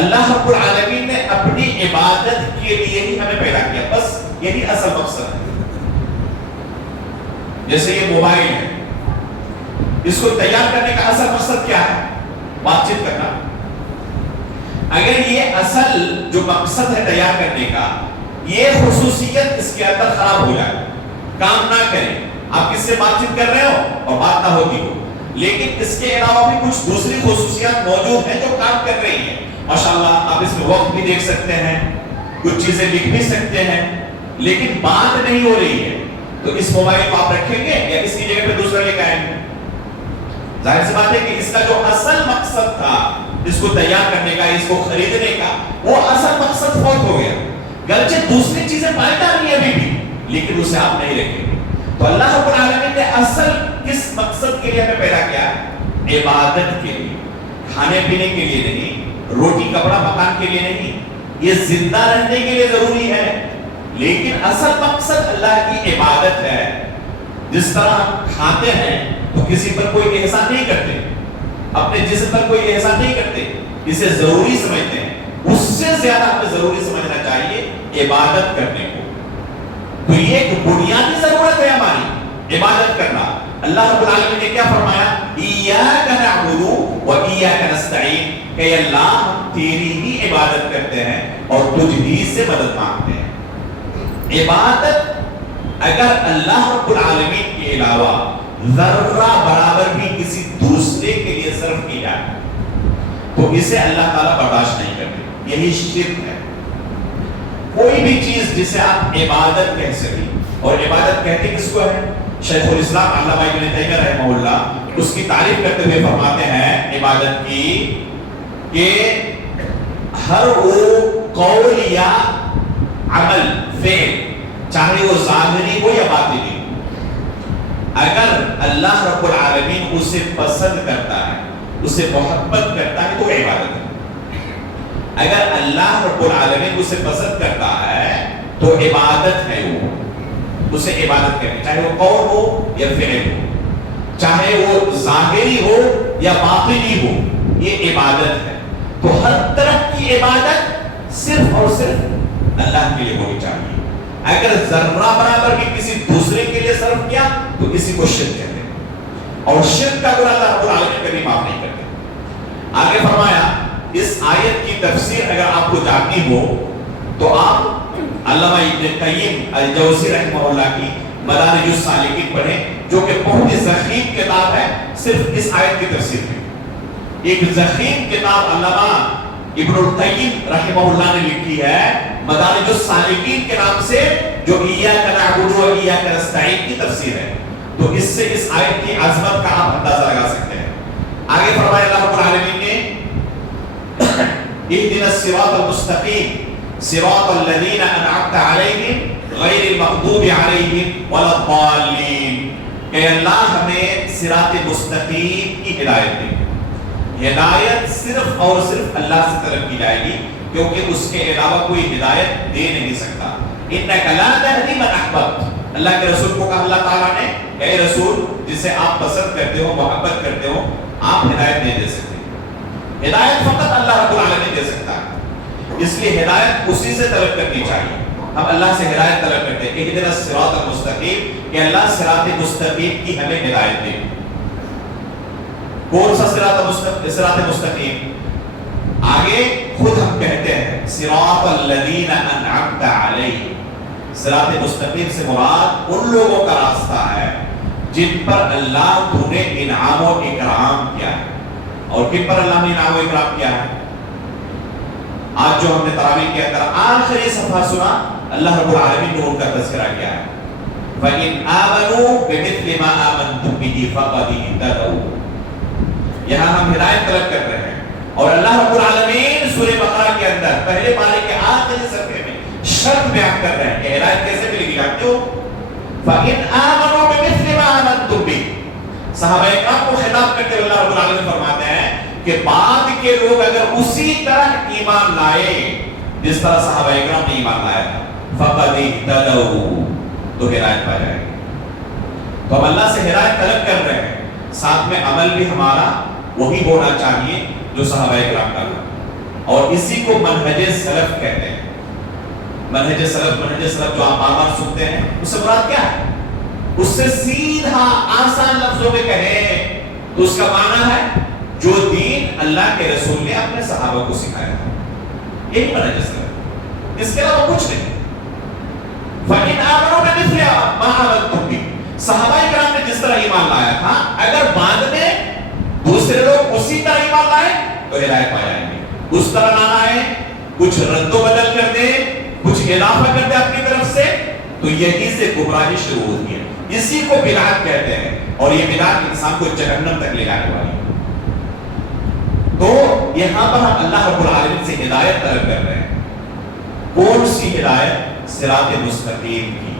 اللہ رب العالمین نے اپنی عبادت کے لیے ہی ہمیں پیدا کیا، بس یہی اصل مقصد ہے۔ جیسے یہ موبائل ہے، اس کو تیار کرنے کا اصل مقصد کیا ہے؟ بات چیت کرنا۔ اگر یہ اصل جو مقصد ہے تیار کرنے کا، یہ خصوصیت اس کے اندر خراب ہو جائے، کام نہ کرے، آپ کس سے بات چیت کر رہے ہو اور بات نہ ہوتی ہو، لیکن اس کے علاوہ بھی کچھ دوسری خصوصیات موجود ہیں جو کام کر رہی ہیں، ماشاءاللہ آپ اس میں وقت بھی دیکھ سکتے ہیں، کچھ چیزیں لکھ بھی سکتے ہیں، لیکن بات نہیں ہو رہی ہے، تو اس موبائل کو آپ رکھیں گے یا اس کی جگہ پہ دوسرا لے کے آئیں گے؟ ظاہر سی بات ہے کہ اس کا جو اصل مقصد تھا اس کو تیار کرنے کا، اس کو خریدنے کا، وہ اصل مقصد فوت ہو گیا، گرچہ دوسری چیزیں پائیدار نہیں ابھی بھی، لیکن اسے آپ نہیں رکھیں گے۔ تو اللہ رب العالمین نے اصل کس مقصد کے لیے ہمیں پیدا کیا؟ عبادت کے لیے، کھانے پینے کے لیے نہیں، روٹی کپڑا مکان کے لیے نہیں، یہ زندہ رہنے کے لیے ضروری ہے، لیکن اصل مقصد اللہ کی عبادت ہے۔ جس طرح ہم کھاتے ہیں تو کسی پر کوئی احسان نہیں کرتے، اپنے جسم پر کوئی احسان نہیں کرتے، اسے ضروری سمجھتے ہیں، اس سے زیادہ ہمیں ضروری سمجھنا چاہیے عبادت کرنے کو۔ تو یہ ایک بنیادی ضرورت ہے ہماری، عبادت کرنا۔ اللہ رب العالمین نے کیا فرمایا؟ ایاک نعبد و ایاک نستعین، کہ اللہ ہم تیری ہی عبادت کرتے ہیں اور تجھ ہی سے مدد مانگتے ہیں۔ عبادت اگر اللہ رب العالمین کے علاوہ ذرہ برابر بھی کسی دوسرے کے لیے صرف کی جائے تو اسے اللہ تعالیٰ برداشت نہیں کرتے، یہی شرک ہے۔ کوئی بھی چیز جسے آپ عبادت کہہ سکیں، اور عبادت کہتے کس کو ہے؟ شیخ الاسلام علامہ ابن تیمیہ رحمہ اللہ اس کی تعریف کرتے ہوئے فرماتے ہیں عبادت کی کہ ہر وہ قول یا عمل فعل، چاہے وہ ظاہری ہو یا باطنی، اگر اللہ رب العالمین اسے پسند کرتا ہے، اسے محبت کرتا ہے تو عبادت ہے۔ اگر اللہ رب العالمین اسے پسند کرتا ہے تو عبادت ہے، وہ اسے عبادت کرنی، چاہے وہ قول ہو یا فعل ہو، چاہے وہ ظاہری ہو یا باطنی ہو، یہ عبادت ہے۔ تو ہر طرح کی عبادت صرف اور صرف اللہ کے لیے ہونی چاہیے۔ اگر ذرہ برابر بھی کسی دوسرے کے لیے صرف کیا تو اسی کو شرک کہتے ہیں، اور شرک کا گناہ اللہ رب العالمین کبھی معاف نہیں کرتے۔ آگے فرمایا اس آیت کی تفسیر اگر آپ کو جاننی ہو تو آپ علامہ ابن قیم الجوزی رحمہ اللہ کی مدارج السالکین پڑھیں، جو کہ بہت ہی ضخیم کتاب ہے صرف اس آیت کی تفسیر میں۔ ایک ضخیم کتاب علامہ ابن القیم رحمہ اللہ نے لکھی ہے مدارج السالکین کے نام سے، جو ایاک نعبد و ایاک نستعین کی تفسیر ہے۔ تو اس سے اس آیت کی عظمت کا آپ اندازہ لگا سکتے ہیں۔ آگے فرمایا اللہ رب العالمین نے اهدنا الصراط المستقيم صراط الذين انعمت عليهم غير المغضوب عليهم ولا الضالين، کہ اللہ ہمیں صراط مستقیم کی ہدایت دے۔ ہدایت صرف اور صرف اللہ سے طلب کی جائے گی، کیونکہ اس کے علاوہ کوئی ہدایت دے نہیں سکتا۔ انك لا تهدي من احببت، اللہ کے رسول کو کہا اللہ تعالیٰ نے، اے رسول جسے آپ پسند کرتے ہو، محبت کرتے ہو، آپ ہدایت نہیں دے سکتے۔ ہدایت فقط اللہ رب العالمین دے سکتا ہے، اس لیے ہدایت اسی سے طلب کرنی چاہیے۔ ہم اللہ سے ہدایت طلب کرتے ہیں، اہدنا الصراط المستقیم، کہ اللہ صراط مستقیم کی ہمیں ہدایت دے۔ کون سا صراط مستقیم؟ آگے خود ہم کہتے ہیں صراط الذین انعمت علیہم، صراط مستقیم سے مراد ان لوگوں کا راستہ ہے جن پر اللہ تو نے انعام و اکرام کیا ہے۔ اور کن پر اللہ نے انعام و اکرام کیا ہے؟ آج جو ہم نے تراویح کے اندر آخری صفحہ سنا، اللہ رب العالمین نے ان کا تذکرہ کیا ہے، فَإِنْ آمَنُوا بِمِثْلِ مَا آمَنْتُمْ بِهِ فَقَدِ اهْتَدَوْا۔ یہاں ہم ہدایت طلب کر رہے ہیں، اور اللہ رب العالمین سورہ بقرہ کے اندر پہلے پارے کے آخری صفحے میں شرط بیان کر رہے ہیں کہ ہدایت کیسے ملے گی، جانتے ہو؟ فَإِنْ آمَنُوا بِمِثْلِ مَا آمَنْتُمْ بِهِ۔ صحابہ اکرام کو خطاب کرتے ہوئے اللہ رب العالمین فرماتے ہیں کہ بعد کے لوگ اگر اسی طرح ایمان لائے جس طرح صحابہ اکرام نے ایمان لایا تھا، فَقَدِ اهْتَدَوْا، تو ہدایت پا جائے گی۔ تو ہم اللہ سے ہدایت طلب کر رہے ہیں، ساتھ میں عمل بھی ہمارا وہی ہونا چاہیے جو صحابہ اکرام کا تھا، اور اسی کو منہج سلف کہتے ہیں۔ منہج سلف جو آپ بار بار سنتے ہیں، اس سے مراد کیا ہے؟ اس سے سیدھا آسان لفظوں میں کہیں تو اس کا معنی ہے جو دین اللہ کے رسول نے اپنے صحابہ کو سکھایا تھا، یہی منہج سلف، اس کے علاوہ کچھ نہیں۔ فَإِنْ آمَنُوا بِمِثْلِ مَا آمَنْتُمْ بِهِ، صحابہ کرام نے جس طرح ایمان لایا تھا، اگر بعد میں دوسرے لوگ اسی طرح ایمان لائے تو ہدایت پا جائیں گے۔ اس طرح نہ آئے، کچھ رد و بدل کر دے، کچھ اضافہ کر دے اپنی طرف سے، تو یہی سے گمراہی شروع ہوتی ہے۔ اسی کو بدعت کہتے ہیں، اور یہ بدعت انسان کو جہنم تک لے جانے والی ہے۔ تو یہاں پر ہم اللہ رب العالمین سے ہدایت طلب کر رہے ہیں۔ کون سی ہدایت؟ صراط مستقیم کی۔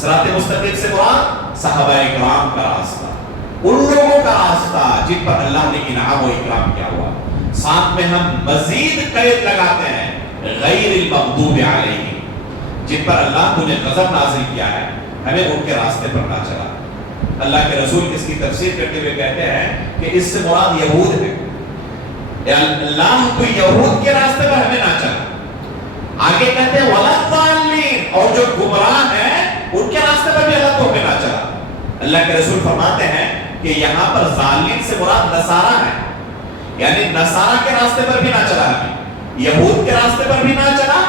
صراط مستقیم سے مراد صحابہ اکرام کا راستہ، ان لوگوں کا راستہ جن پر اللہ نے انعام و اکرام کیا ہوا۔ ساتھ میں ہم مزید قید لگاتے ہیں غیر المغضوب علیہم، جن پر اللہ نے غضب نازل کیا ہے، ہمیں ان کے راستے پر نہ چلا۔ اللہ کے رسول اس کی تفسیر کرتے ہوئے کہتے ہیں کہ اس سے مراد یہود ہے، اللہ تو یہود کے راستے پر ہمیں نہ چلا۔ آگے کہتے ہیں وَلَا الضَّالِّينَ، اور جو گمراہ ہیں ان کے راستے پر بھی اللہ تو ہمیں نہ چلا۔ اللہ کے رسول فرماتے ہیں کہ یہاں پر ظالم سے مراد نصارہ ہے، یعنی نصارہ کے راستے پر بھی نہ چلا ہمیں، یہود کے راستے پر بھی نہ چلا،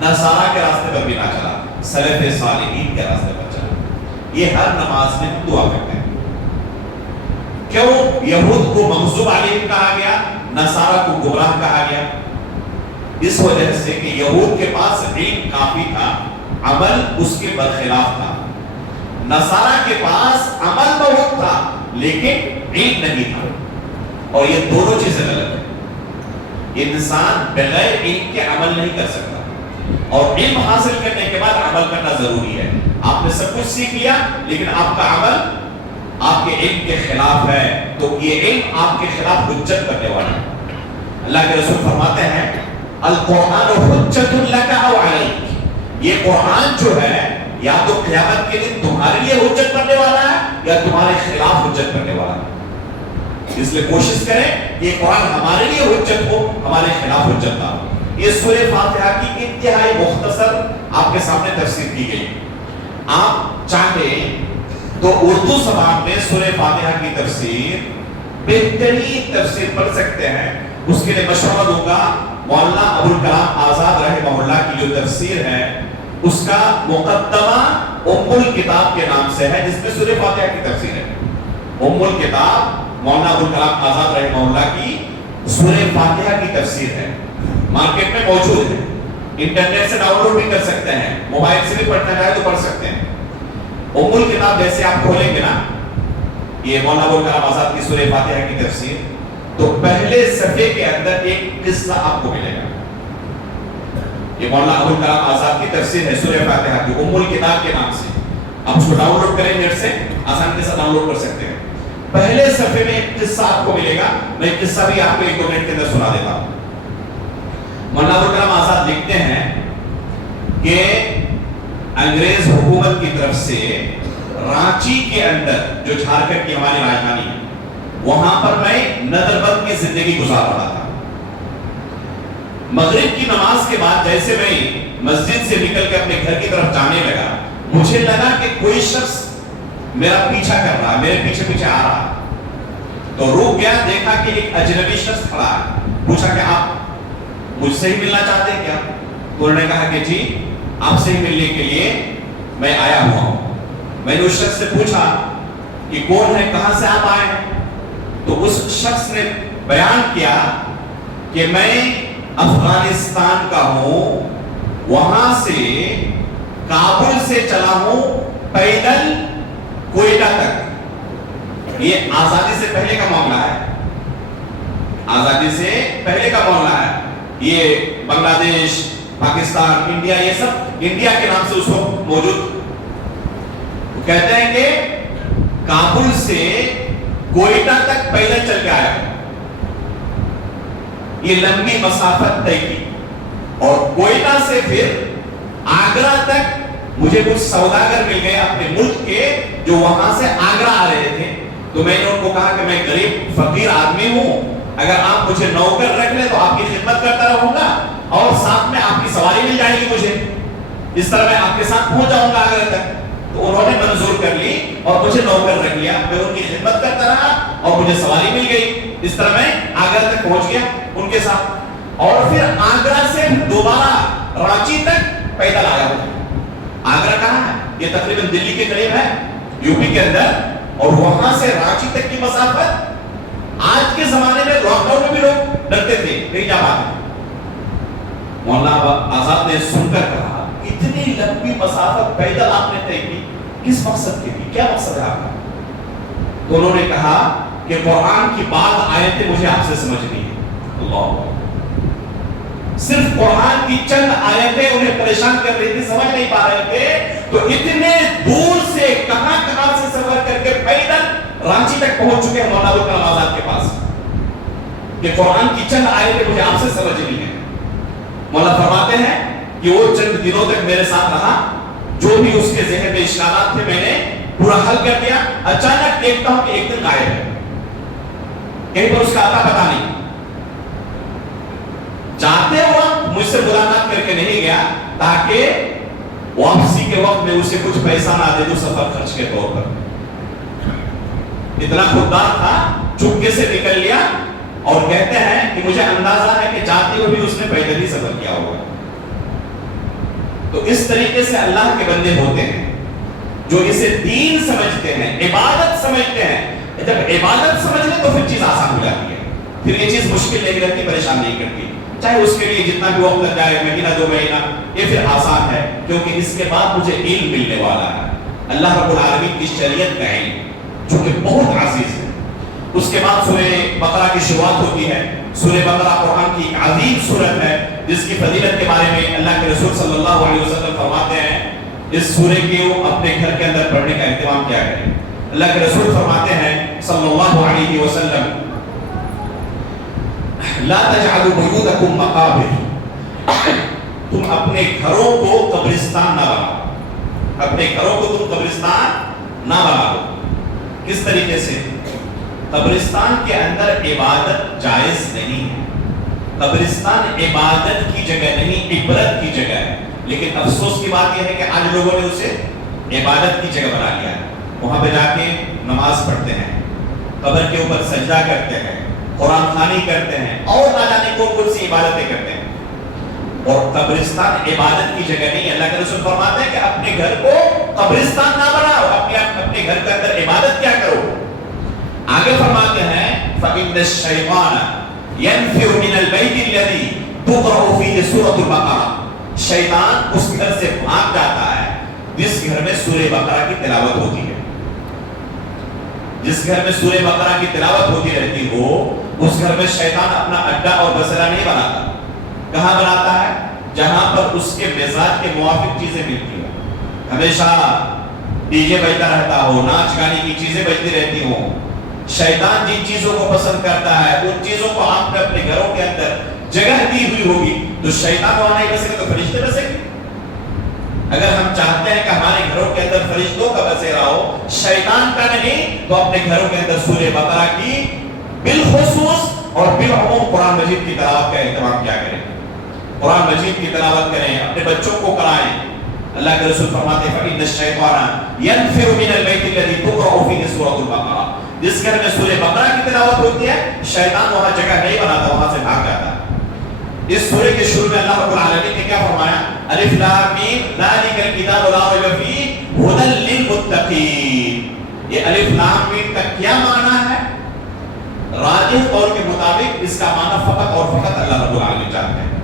نصارہ کے راستے پر بھی نہ چلا، سلف صالحین کے راستے پر چلا۔ یہ ہر نماز میں ہم دعا کرتے ہیں۔ کیوں یہود کو مغضوب علیہم کہا گیا، نصارہ کو گمراہ کہا گیا؟ اس وجہ سے کہ یہود کے پاس علم کافی تھا، عمل اس کے برخلاف تھا، نصارہ کے پاس عمل بہت تھا لیکن علم نہیں تھا، اور یہ دونوں چیزیں غلط ہیں۔ انسان بغیر علم کے عمل نہیں کر سکتا، اور علم حاصل کرنے کے بعد عمل کرنا ضروری ہے۔ آپ نے سب کچھ سیکھ لیا لیکن آپ کا عمل آپ کے علم کے خلاف ہے، تو یہ علم آپ کے خلاف حجت کرنے والا ہے۔ اللہ کے رسول فرماتے ہیں القرآن حجت لک او علیک، یہ قرآن جو ہے یا تو قیامت کے دن تمہارے لیے حجت کرنے والا ہے یا تمہارے خلاف حجت کرنے والا ہے۔ اس لیے کوشش کریں کہ یہ قرآن ہمارے لیے حجت ہو، ہمارے خلاف حجت نہ ہو۔ یہ سورہ فاتحہ کی انتہائی مختصر آپ کے سامنے تفسیر کی گئی۔ آپ چاہیں تو اردو زبان میں سورہ فاتحہ کی تفسیر، بہترین تفسیر پڑھ سکتے ہیں۔ اس کے لیے مشورہ دوں گا مولانا ابوالکلام آزاد رحمہ اللہ کی جو تفسیر ہے اس کا مقدمہ ام الکتاب کے نام سے ہے، جس میں سورہ فاتحہ کی تفسیر ہے۔ ام الکتاب مولانا ابوالکلام آزاد رحمہ اللہ کی سورہ فاتحہ کی تفسیر ہے، مارکیٹ میں موجود ہے، انٹرنیٹ سے ڈاؤن لوڈ بھی کر سکتے ہیں، موبائل سے بھی پڑھنا چاہے تو پڑھ سکتے ہیں۔ ام الکتاب جیسے آپ کھولیں گے نا، یہ مولانا ابوالکلام آزاد کی سورہ فاتحہ کی تفسیر، تو پہلے صفحے کے اندر ایک قصہ آپ کو ملے گا۔ یہ مولانا ابوالکلام آزاد کی تفسیر ہے سورہ فاتحہ کی، ام الکتاب کے نام سے۔ آپ اس کو ڈاؤن لوڈ کریں نیٹ سے، آسان کے ساتھ ڈاؤن لوڈ کر سکتے ہیں۔ پہلے صفحے میں ایک قصہ آپ کو ملے گا، میں ایک قصہ بھی آپ کو ایک دو منٹ کے اندر سنا دیتا ہوں۔ مولانا ابوالکلام آزاد لکھتے ہیں کہ انگریز حکومت کی طرف سے رانچی کے اندر، جو جھارکھنڈ کی ہماری راجدھانی ہے، وہاں پر میں نظر بند کی زندگی گزار رہا تھا۔ مغرب کی نماز کے بعد جیسے میں مسجد سے نکل کے اپنے گھر کی طرف جانے لگا، مجھے لگا کہ کوئی شخص میرا پیچھا کر رہا ہے، میرے پیچھے پیچھے آ رہا ہے۔ تو رک گیا، دیکھا کہ ایک اجنبی شخص کھڑا ہے، پوچھا کہ آپ مجھ سے ہی ملنا چاہتے ہیں کیا؟ تو انہوں نے کہا کہ جی آپ سے ہی ملنے کے لیے میں آیا ہوا ہوں۔ میں نے اس شخص سے پوچھا کہ کون ہے، کہاں سے آپ آئے ہیں؟ تو اس شخص نے بیان کیا کہ میں افغانستان کا ہوں، وہاں سے کابل سے چلا ہوں پیدل کوئٹہ تک۔ یہ آزادی سے پہلے کا معاملہ ہے، آزادی سے پہلے کا معاملہ ہے۔ یہ بنگلہ دیش، پاکستان، انڈیا، یہ سب انڈیا کے نام سے اس وقت موجود۔ کہتے ہیں کہ کابل سے کوئٹہ تک پیدل چل کے آیا، یہ لمبی مسافت طے کی، اور کوئٹہ سے پھر آگرہ تک مجھے کچھ سوداگر مل گئے اپنے ملک کے، جو وہاں سے آگرہ آ رہے تھے۔ تو میں نے ان کو کہا کہ میں غریب فقیر آدمی ہوں، اگر آپ مجھے نوکر رکھ لیں تو آپ کی خدمت کرتا رہوں گا، اور ساتھ میں آپ کی سواری مل جائے گی مجھے، اس طرح میں آپ کے ساتھ پہنچ جاؤں گا آگرہ تک۔ تو انہوں نے منظور کر لی اور مجھے نوکر رکھ لیا، میں ان کی خدمت کرتا رہا اور مجھے سواری مل گئی، اس طرح میں آگرہ تک پہنچ گیا ان کے ساتھ۔ اور پھر آگرہ سے دوبارہ رانچی تک پیدل آیا ہوں۔ آگرہ کہاں ہے؟ یہ تقریباً دلی کے قریب ہے، یو پی کے اندر، اور وہاں سے رانچی تک کی مسافت، آج کے زمانے میں لاک ڈاؤن میں بھی لوگ ڈرتے تھے نہیں جا پاتے۔ مولانا آزاد نے سن کر کہا اتنی لمبی مسافت پیدل آپ نے طے کی، کس مقصد کے لیے، کیا مقصد ہے آپ کا؟ تو انہوں نے کہا کہ قرآن کی بعض آیتیں مجھے آپ سے سمجھنی ہے۔ اللہ، صرف قرآن کی چند آیتیں انہیں پریشان کر رہی تھی، سمجھ نہیں پا رہے تھے، تو اتنے دور سے کہاں کہاں سے سفر کر کے پیدل رانچی تک پہنچ چکے ہیں مولانا ابوالکلام آزاد کے پاس، کہ قرآن کی چند آیتیں مجھے آپ سے سمجھنی ہے۔ مولا فرماتے ہیں کہ وہ چند دنوں تک میرے ساتھ رہا، جو بھی اس کے ذہن میں اشکالات تھے میں نے پورا حل کر دیا. اچانک دیکھتا ہوں کہ ایک دن غائب ہے، کہیں پر اس کا آتا پتا نہیں. جاتے وقت مجھ سے ملاقات کر کے نہیں گیا تاکہ واپسی کے وقت میں اسے کچھ پیسہ نہ دے دوں سفر خرچ کے طور پر. اتنا خوددار تھا، چپکے سے نکل لیا. اور کہتے ہیں کہ مجھے اندازہ ہے کہ جاتے ہوئے بھی اس نے پیدل ہی سفر کیا ہوگا. تو اس طریقے سے اللہ کے بندے ہوتے ہیں جو اسے دین سمجھتے ہیں، عبادت سمجھتے ہیں. جب عبادت سمجھ لیں تو پھر چیز آسان ہو جاتی ہے، پھر یہ چیز مشکل نہیں رہتی، پریشان نہیں کرتی. چاہے اس کے لیے جتنا بھی وقت لگ جائے، مہینہ 2 مہینہ، یہ پھر آسان ہے کیونکہ اس کے بعد مجھے علم ملنے والا ہے، اللہ رب العالمین کی شریعت کا علم جو کہ بہت عزیز ہے. اس کے بعد سورہ بقرہ کی شروعات ہوتی ہے. سورہ بقرہ قرآن کی ایک عظیم سورت ہے جس کی فضیلت کے بارے میں اللہ کے رسول صلی اللہ علیہ وسلم فرماتے ہیں اس سورہ کو اپنے گھر کے اندر پڑھنے کا اہتمام کیا کریں. اللہ کے رسول فرماتے ہیں صلی اللہ علیہ وسلم لا تجعلوا بیوتکم مقابر، تم اپنے گھروں کو قبرستان نہ بناؤ، اپنے گھروں کو تم قبرستان نہ بناؤ. کس طریقے سے؟ قبرستان کے اندر عبادت جائز نہیں ہے، قبرستان عبادت کی جگہ نہیں، عبرت کی جگہ ہے. لیکن افسوس کی بات یہ ہے کہ آج لوگوں نے اسے عبادت کی جگہ بنا لیا ہے. وہاں پہ جا کے نماز پڑھتے ہیں، قبر کے اوپر سجدہ کرتے ہیں، قرآن خوانی کرتے ہیں اور نہ جانے کون سی عبادتیں کرتے ہیں. اور قبرستان عبادت کی جگہ نہیں. اللہ کے رسول فرماتے ہیں کہ اپنے گھر کو قبرستان نہ بناؤ، اپنے گھر کے اندر عبادت کیا کرو. آگے فرماتے ہیں فَإِنَّ الشَّيْطَانَ يَنْفِرُ مِنَ الْبَيْتِ الَّذِي تُقْرَأُ فِيهِ سُورَةُ الْبَقَرَةِ، شیطان اس گھر سے بھاگ جاتا ہے جس گھر میں سورہ بقرہ کی تلاوت ہوتی ہے. جس گھر میں سورہ بقرہ کی تلاوت ہوتی رہتی ہو اس گھر میں شیطان اپنا اڈا اور بسرا نہیں بناتا. کہاں بناتا ہے؟ جہاں پر اس کے مزاج کے موافق چیزیں ملتی ہوں. ہمیشہ ڈی جے بجتا رہتا ہو، ناچ گانے کی چیزیں بجتی رہتی ہوں. شیطان جن چیزوں کو پسند کرتا ہے ان چیزوں کو آپ نے اپنے گھروں کے اندر جگہ دی ہوئی ہوگی تو شیطان وہاں نہیں بسے گا تو فرشتے بسیں گے. اگر ہم چاہتے ہیں کہ ہمارے گھروں کے اندر فرشتوں کا بسیرا ہو، شیطان کا نہیں، تو اپنے گھروں کے اندر سورہ بقرہ کی بالخصوص اور بالعموم قرآن مجید کی تلاوت کا اہتمام کیا کریں. قرآن مجید کی تلاوت کریں، اپنے بچوں کو کرائیں. اللہ کے رسول فرماتے ہیں فَإِنَّ الشَّيْطَانَ يَنْفِرُ مِنَ الْبَيْتِ الَّذِي تُقْرَأُ فِيهِ سُورَةُ الْبَقَرَةِ. جس گھر میں سورہ بقرہ کی تلاوت ہوتی ہے شیطان وہاں جگہ نہیں بناتا، وہاں سے بھاگ جاتا ہے. اس سورہ کے شروع میں اللہ رب العالمین نے کیا فرمایا؟ الف لام میم ذالک الکتاب لا ریب فیہ ھدی للمتقین. یہ الف لام میم کا کیا معنی ہے؟ راجح قول کے مطابق اس کا معنی فقط اور فقط اللہ رب العالمین جانتے ہیں،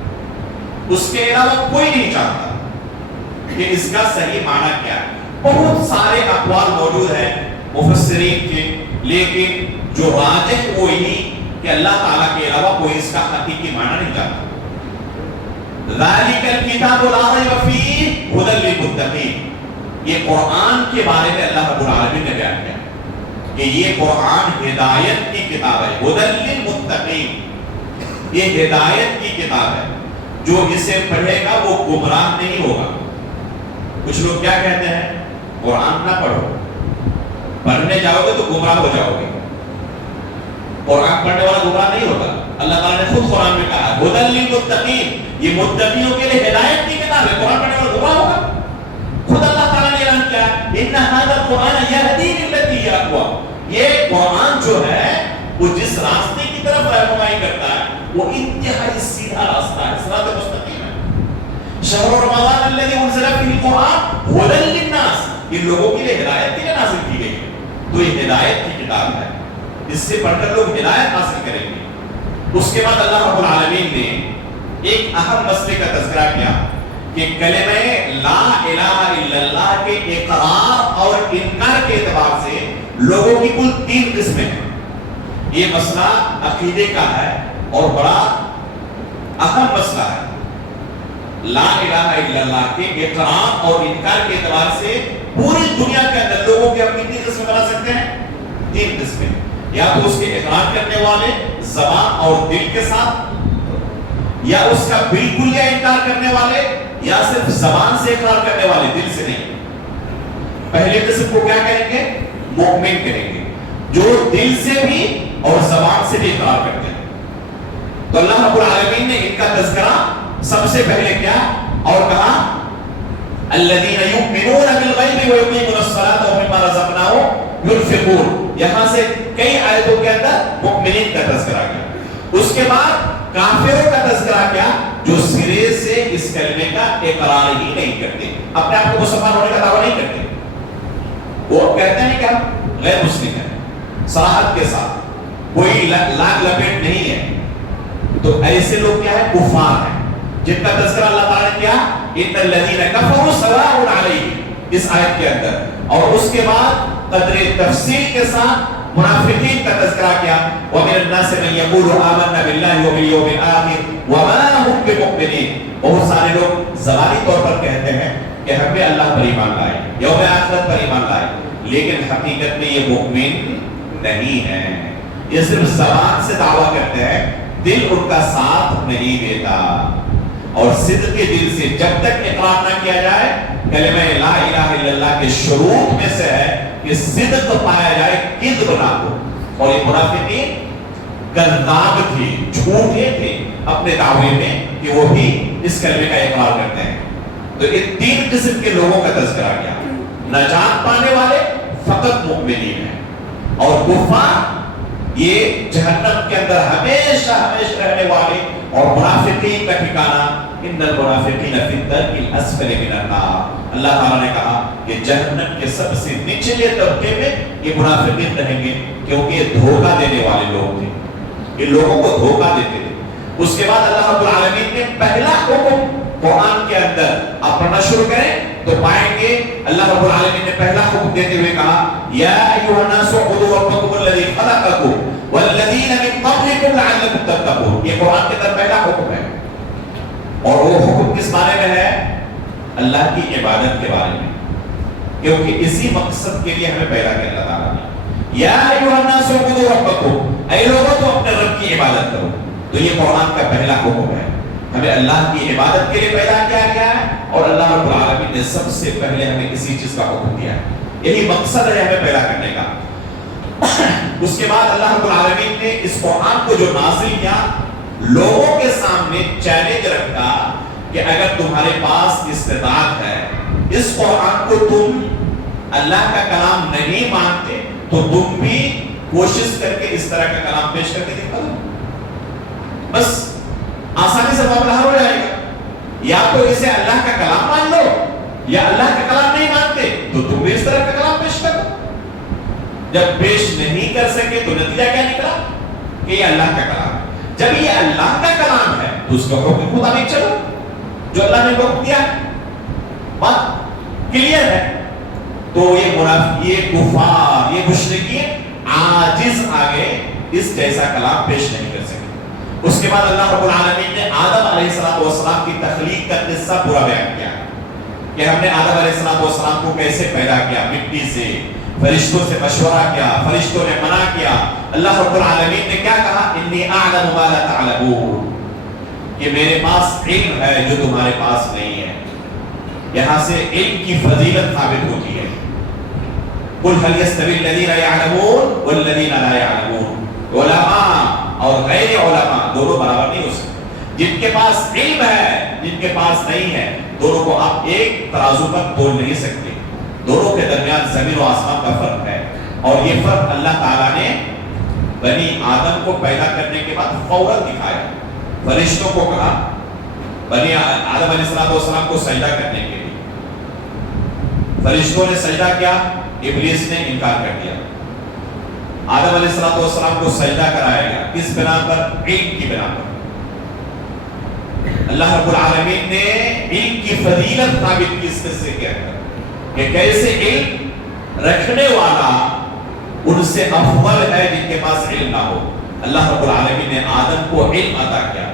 اس کے علاوہ کوئی نہیں جانتا کہ اس کا صحیح معنی کیا ہے. بہت سارے اقوال موجود ہیں مفسرین کے، لیکن جو راجح وہی کہ اللہ تعالیٰ کے علاوہ کوئی اس کا حقیقی معنی نہیں جانتا. ذالک الکتاب لا ریب فیہ ھدی للمتقین. یہ قرآن کے بارے میں اللہ رب العالمین نے بیان کیا کہ یہ قرآن ہدایت کی کتاب ہے. ھدی للمتقین، یہ ہدایت کی کتاب ہے. جو اسے پڑھے گا وہ گمراہ نہیں ہوگا. کچھ لوگ کیا کہتے ہیں؟ قرآن نہ پڑھو، پڑھنے جاؤ گے تو گمراہ ہو جاؤ گے. قرآن پڑھنے والا گمراہ نہیں ہوتا. اللہ تعالیٰ نے خود قرآن میں کہا ھدی للمتقین، یہ متقیوں کے لیے ہدایت کی کتاب ہے. قرآن پڑھنے والا گمراہ ہوگا؟ خود اللہ تعالیٰ نے اعلان کیا ان ھذا القرآن یہدی للتی ہی اقوم. یہ قرآن جو ہے وہ جس راستے کی طرف رہنمائی کرتا ہے وہ انتہائی سیدھا راستہ ہے، صراط مستقیم ہے. شہر رمضان الذی انزل فیہ القرآن ھدی للناس، ان لوگوں کے لیے ہدایت کے لیے نازل کی گئی ہے. تو یہ ہدایت کی کتاب ہے، اس سے پڑھ کر لوگ ہدایت حاصل کریں گے. اس کے بعد اللہ رب العالمین نے ایک اہم مسئلے کا تذکرہ کیا کہ کلمہ لا الہ الا اللہ کے اقرار اور انکار کے اعتبار سے لوگوں کی کل 3 قسمیں ہیں. یہ مسئلہ عقیدے کا ہے اور بڑا اہم مسئلہ ہے. لا الہ الا اللہ کے اقرار اور انکار کے اعتبار سے پوری دنیا کے اندر لوگوں کی اپنی 3 قسمیں بنا سکتے ہیں. 3 قسمیں، یا تو اس کے اقرار کرنے والے زبان اور دل کے ساتھ، یا اس کا بالکل انکار کرنے والے یا صرف زبان سے اقرار کرنے والے، دل سے نہیں. پہلے قسم کو کیا کہیں گے؟ مومن کہیں گے، جو دل سے بھی اور زبان سے بھی اقرار کرتے ہیں. تو اللہ رب العالمین نے ان کا تذکرہ سب سے پہلے کیا اور کہا الذین یؤمنون بالغیب ویقیمون الصلاۃ ومما رزقناہم ينفقون. یہاں سے کئی آیتوں کے اندر مؤمنین کا تذکرہ کیا. اس کے بعد کافروں کا تذکرہ کیا جو سرے سے اس کلمے کا اقرار ہی نہیں کرتے، اپنے آپ کو مسلمان ہونے کا دعویٰ نہیں کرتے. وہ کہتے ہیں کہ ہم غیر مسلم ہیں صراحت کے ساتھ، کوئی لاگ لپیٹ نہیں ہے. تو ایسے لوگ کیا ہے؟ کفار ہیں، جن کا تذکرہ اللہ تعالیٰ نے کیا ان الذین کفروا سواء علیہم اس آیت کے اندر. اور اس کے بعد قدر تفصیل کے ساتھ منافقین کا تذکرہ کیا وَمِنَ النَّاسِ مَن يَقُولُ آمَنَّا بِاللَّهِ وَبِالْيَوْمِ الْآخِرِ وَمَا هُمْ بِمُؤْمِنِينَ. بہت سارے لوگ زبانی طور پر کہتے ہیں کہ ہم بھی اللہ پر ایمان لائے، یوم آخرت پر ایمان لائے، لیکن حقیقت میں یہ مؤمن نہیں ہیں. یہ صرف زبان سے دعویٰ کرتے ہیں، دل ان کا ساتھ نہیں دیتا. اور صدق کے دل سے جب تک اقرار نہ کیا جائے، کلمہ لا الہ الا اللہ کے شروط میں سے ہے کہ صدق پایا جائے، کذب نہ ہو. اور یہ منافقین کذاب تھے، جھوٹے تھے اپنے دعوے میں کہ وہ بھی اس کلمے کا اقرار کرتے ہیں. تو یہ تین قسم کے لوگوں کا تذکرہ کیا. نجات پانے والے فقط مؤمنین ہیں، اور کفار یہ جہنم کے اندر ہمیشہ ہمیشہ رہنے والے. اور منافقین کا ٹھکانہ ان المنافقین فی الدرک الاسفل من النار. اللہ تعالیٰ نے کہا کہ جہنم کے سب سے نچلے طبقے میں یہ منافقین رہیں گے، کیونکہ یہ دھوکہ دینے والے لوگ تھے، یہ لوگوں کو دھوکہ دیتے تھے. اس کے بعد اللہ رب العالمین نے پہلا حکم قرآن کے اندر آپ پڑھنا شروع کریں تو پائیں گے اللہ رب العالمین نے پہلا حکم دیتے ہوئے کہا یا ایھا الناس اعبدوا ربکم الذی خلقکم والذین من قبلکم لعلکم تتقون. یہ قرآن کے اندر پہلا حکم ہے. اور وہ حکم کس بارے میں ہے؟ اللہ کی عبادت کے بارے میں، کیونکہ اسی مقصد کے لیے ہمیں پیدا کیا اللہ تعالیٰ نے. یا ایھا الناس اعبدوا ربکم، اے لوگوں تو اپنے رب کی عبادت کرو. تو یہ قرآن کا پہلا حکم ہے، ہمیں اللہ کی عبادت کے لیے پیدا کیا گیا ہے، اور اللہ رب العالمین نے سب سے پہلے ہمیں اسی چیز کا حکم دیا ہے. یہی مقصد ہے ہمیں پیدا کرنے کا. اس کے بعد اللہ رب العالمین نے اس قرآن کو جو نازل کیا، لوگوں کے سامنے چیلنج رکھا کہ اگر تمہارے پاس استطاعت ہے، اس قرآن کو تم اللہ کا کلام نہیں مانتے تو تم بھی کوشش کر کے اس طرح کا کلام پیش کر کے دکھا دو. بس آسانی سے معاملہ حل ہو جائے گا. یا تو اسے اللہ کا کلام مان لو، یا اللہ کا کلام نہیں مانتے تو تم بھی اس طرح کا کلام پیش کرو. جب پیش نہیں کر سکے تو نتیجہ کیا نکلا کہ یہ اللہ کا کلام ہے. جب یہ اللہ کا کلام ہے تو اس کا حکم کے مطابق چلو جو اللہ نے حکم دیا ہے. بات کلیئر ہے. تو یہ منافق، یہ کفار، یہ مشرکین عاجز آگے اس جیسا کلام پیش نہیں کر سکے. اس کے بعد اللہ رب العالمین نے آدم علیہ السلام کی تخلیق کا قصہ پورا بیان کیا کہ ہم نے آدم علیہ السلام کو کیسے پیدا کیا، مٹی سے. فرشتوں سے مشورہ کیا، فرشتوں نے منع کیا. اللہ رب العالمین نے کیا کہا؟ انی اعلم ما لا تعلمون، کہ میرے پاس علم ہے جو تمہارے پاس نہیں ہے. یہاں سے علم کی فضیلت ثابت ہوتی ہے. قل هل يستوي الذين يعلمون والذين لا يعلمون. علماء اور غیر علماء دونوں برابر نہیں ہو سکتے. جن کے پاس علم ہے، جن کے پاس نہیں ہے، دونوں کو آپ ایک ترازو پر تول نہیں سکتے. دونوں کے درمیان زمین و آسمان کا فرق ہے. اور یہ فرق اللہ تعالیٰ نے بنی آدم کو پیدا کرنے کے بعد فوراً دکھایا. فرشتوں کو کہا بنی آدم علیہ السلام کو سجدہ کرنے کے لیے. فرشتوں نے سجدہ کیا، ابلیس نے انکار کر دیا. آدم علیہ السلام کو سجدہ کرایا گیا. کس بنا پر؟ علم کی بنا پر. اللہ رب العالمین نے علم کی فضیلت ثابت کی اس قصے کے اندر کہ کیسے علم رکھنے والا ان سے افضل ہے جن کے پاس علم نہ ہو. اللہ رب العالمین نے آدم کو علم عطا کیا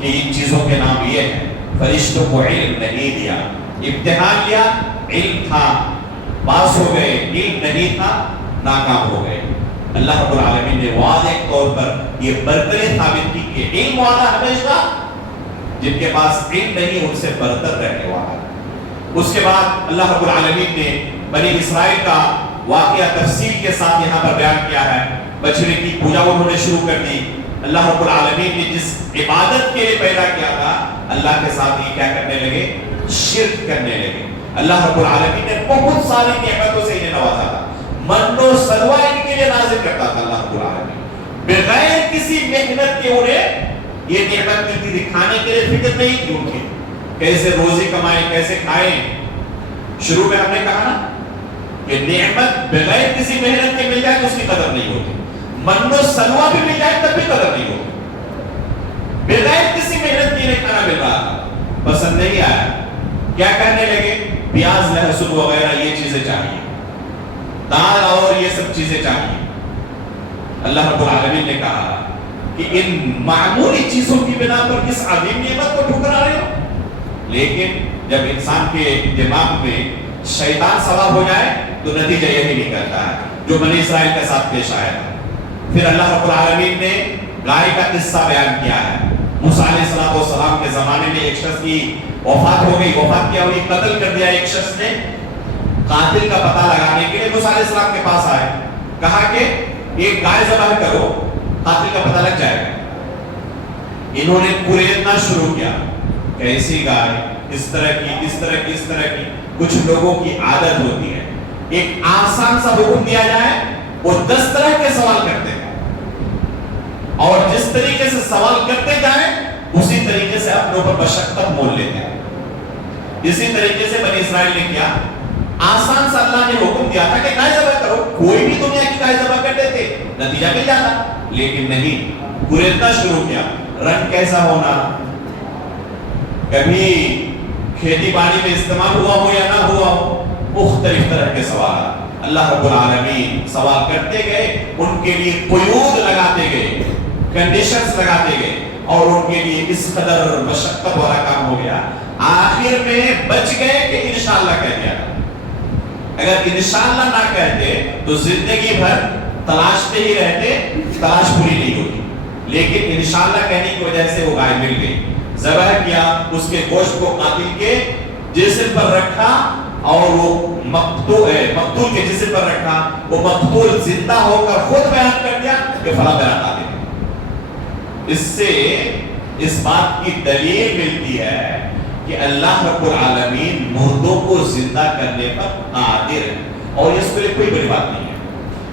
کہ ان چیزوں کے نام یہ ہیں. فرشتوں کو علم نہیں دیا. امتحان لیا، علم تھا پاس ہو گئے، علم نہیں تھا ناکام ہو گئے. اللہ رب العالمین نے واضح طور پر یہ برتری ثابت کی کے علم والا ہمیشہ جن کے پاس علم نہیں ان سے برتر رہنے والا. اس کے بعد اللہ رب العالمین نے بنی اسرائیل کا واقعہ تفصیل کے ساتھ یہاں پر بیان کیا ہے. بچڑے کی پوجا انہوں نے شروع کر دی. اللہ رب العالمین نے جس عبادت کے لیے پیدا کیا تھا اللہ کے ساتھ یہ کیا کرنے لگے؟ شرک کرنے لگے. اللہ رب العالمین نے بہت ساری نعمتوں سے انہیں نوازا تھا. من و سلوہ ان کے لیے نازل کرتا تھا اللہ رب العالمین بغیر کسی محنت کے. انہیں یہ نعمت ملتی تھی, کھانے کے لیے فکر نہیں تھی ان کی, کیسے روزی کمائیں, کیسے کھائیں. شروع میں ہم نے کہا نا کہ نعمت بغیر کسی محنت کے مل جائے تو اس کی قدر نہیں ہوتی. من و سلوہ بھی مل جائے تب بھی قدر نہیں ہوتی. بغیر کسی محنت کے لیے کھانا مل رہا تھا, پسند نہیں آیا, کیا کرنے لگے؟ پیاز لہسن وغیرہ یہ چیزیں چاہیے, دال اور یہ سب چیزیں چاہیے. اللہ رب العالمین نے کہا کہ ان معمولی چیزوں کی بنا پر کس عظیم نعمت کو ٹھکرا رہے ہو. لیکن جب انسان کے دماغ میں شیطان سوار ہو جائے تو نتیجہ یہی نکلتا ہے جو بنی اسرائیل کے ساتھ پیش آیا تھا. پھر اللہ رب العالمین نے گائے کا قصہ بیان کیا ہے. موسیٰ علیہ السلام کے زمانے میں ایک شخص کی وفات ہو گئی. وفات کیا ہوئی؟ قتل کر دیا ایک شخص نے. قاتل کا پتہ لگانے کے لیے موسیٰ علیہ السلام کے پاس آئے, کہا کہ ایک گائے ذبح کرو, قاتل کا پتہ لگ جائے گا. انہوں نے کوریدنا شروع کیا, کیسی گائے, اس طرح کی, اس طرح کی, اس طرح کی. کچھ لوگوں کی عادت ہوتی ہے ایک آسان سا حکم دیا جائے وہ 10 طرح کے سوال کرتے ہیں, اور جس طریقے سے سوال کرتے جائیں اسی طریقے سے اپنے اوپر مشقت مول لیتے ہیں. اسی طریقے سے بنی اسرائیل نے کیا, آسان سا اللہ نے حکم دیا تھا کہ گائے ذبح کرو, کوئی بھی دنیا کی گائے ذبح کرتے تھے, نتیجہ مل جاتا. لیکن نہیں, کوریدنا شروع کیا. رنگ کیسا ہونا, کبھی کھیتی باڑی میں استعمال ہوا ہو یا نہ ہوا ہو, مختلف طرح کے سوال. اللہ رب العالمین سوال کرتے گئے, ان کے لیے قیود لگاتے گئے, کنڈیشنز لگاتے گئے, اور ان کے لیے اس قدر مشقت والا کام ہو گیا. آخر میں بچ گئے کہ انشاءاللہ کہہ دیا. اگر انشاءاللہ نہ کہتے تو زندگی بھر تلاشتے ہی رہتے, تلاش پوری نہیں ہوتی. لیکن انشاءاللہ کہنے کی وجہ سے وہ گائے مل گئی. ذبح کیا, اس کے گوشت کو قاتل کے جسم پر رکھا, اور وہ مقتول کے جسم پر رکھا. وہ مقتول زندہ ہو کر خود بیان کر دیا کہ فلاں میرا قاتل. اس سے اس بات کی دلیل ملتی ہے کہ اللہ رب العالمین مردوں کو زندہ کرنے پر قادر ہے, اور اس کے لیے کوئی بڑی بات نہیں ہے.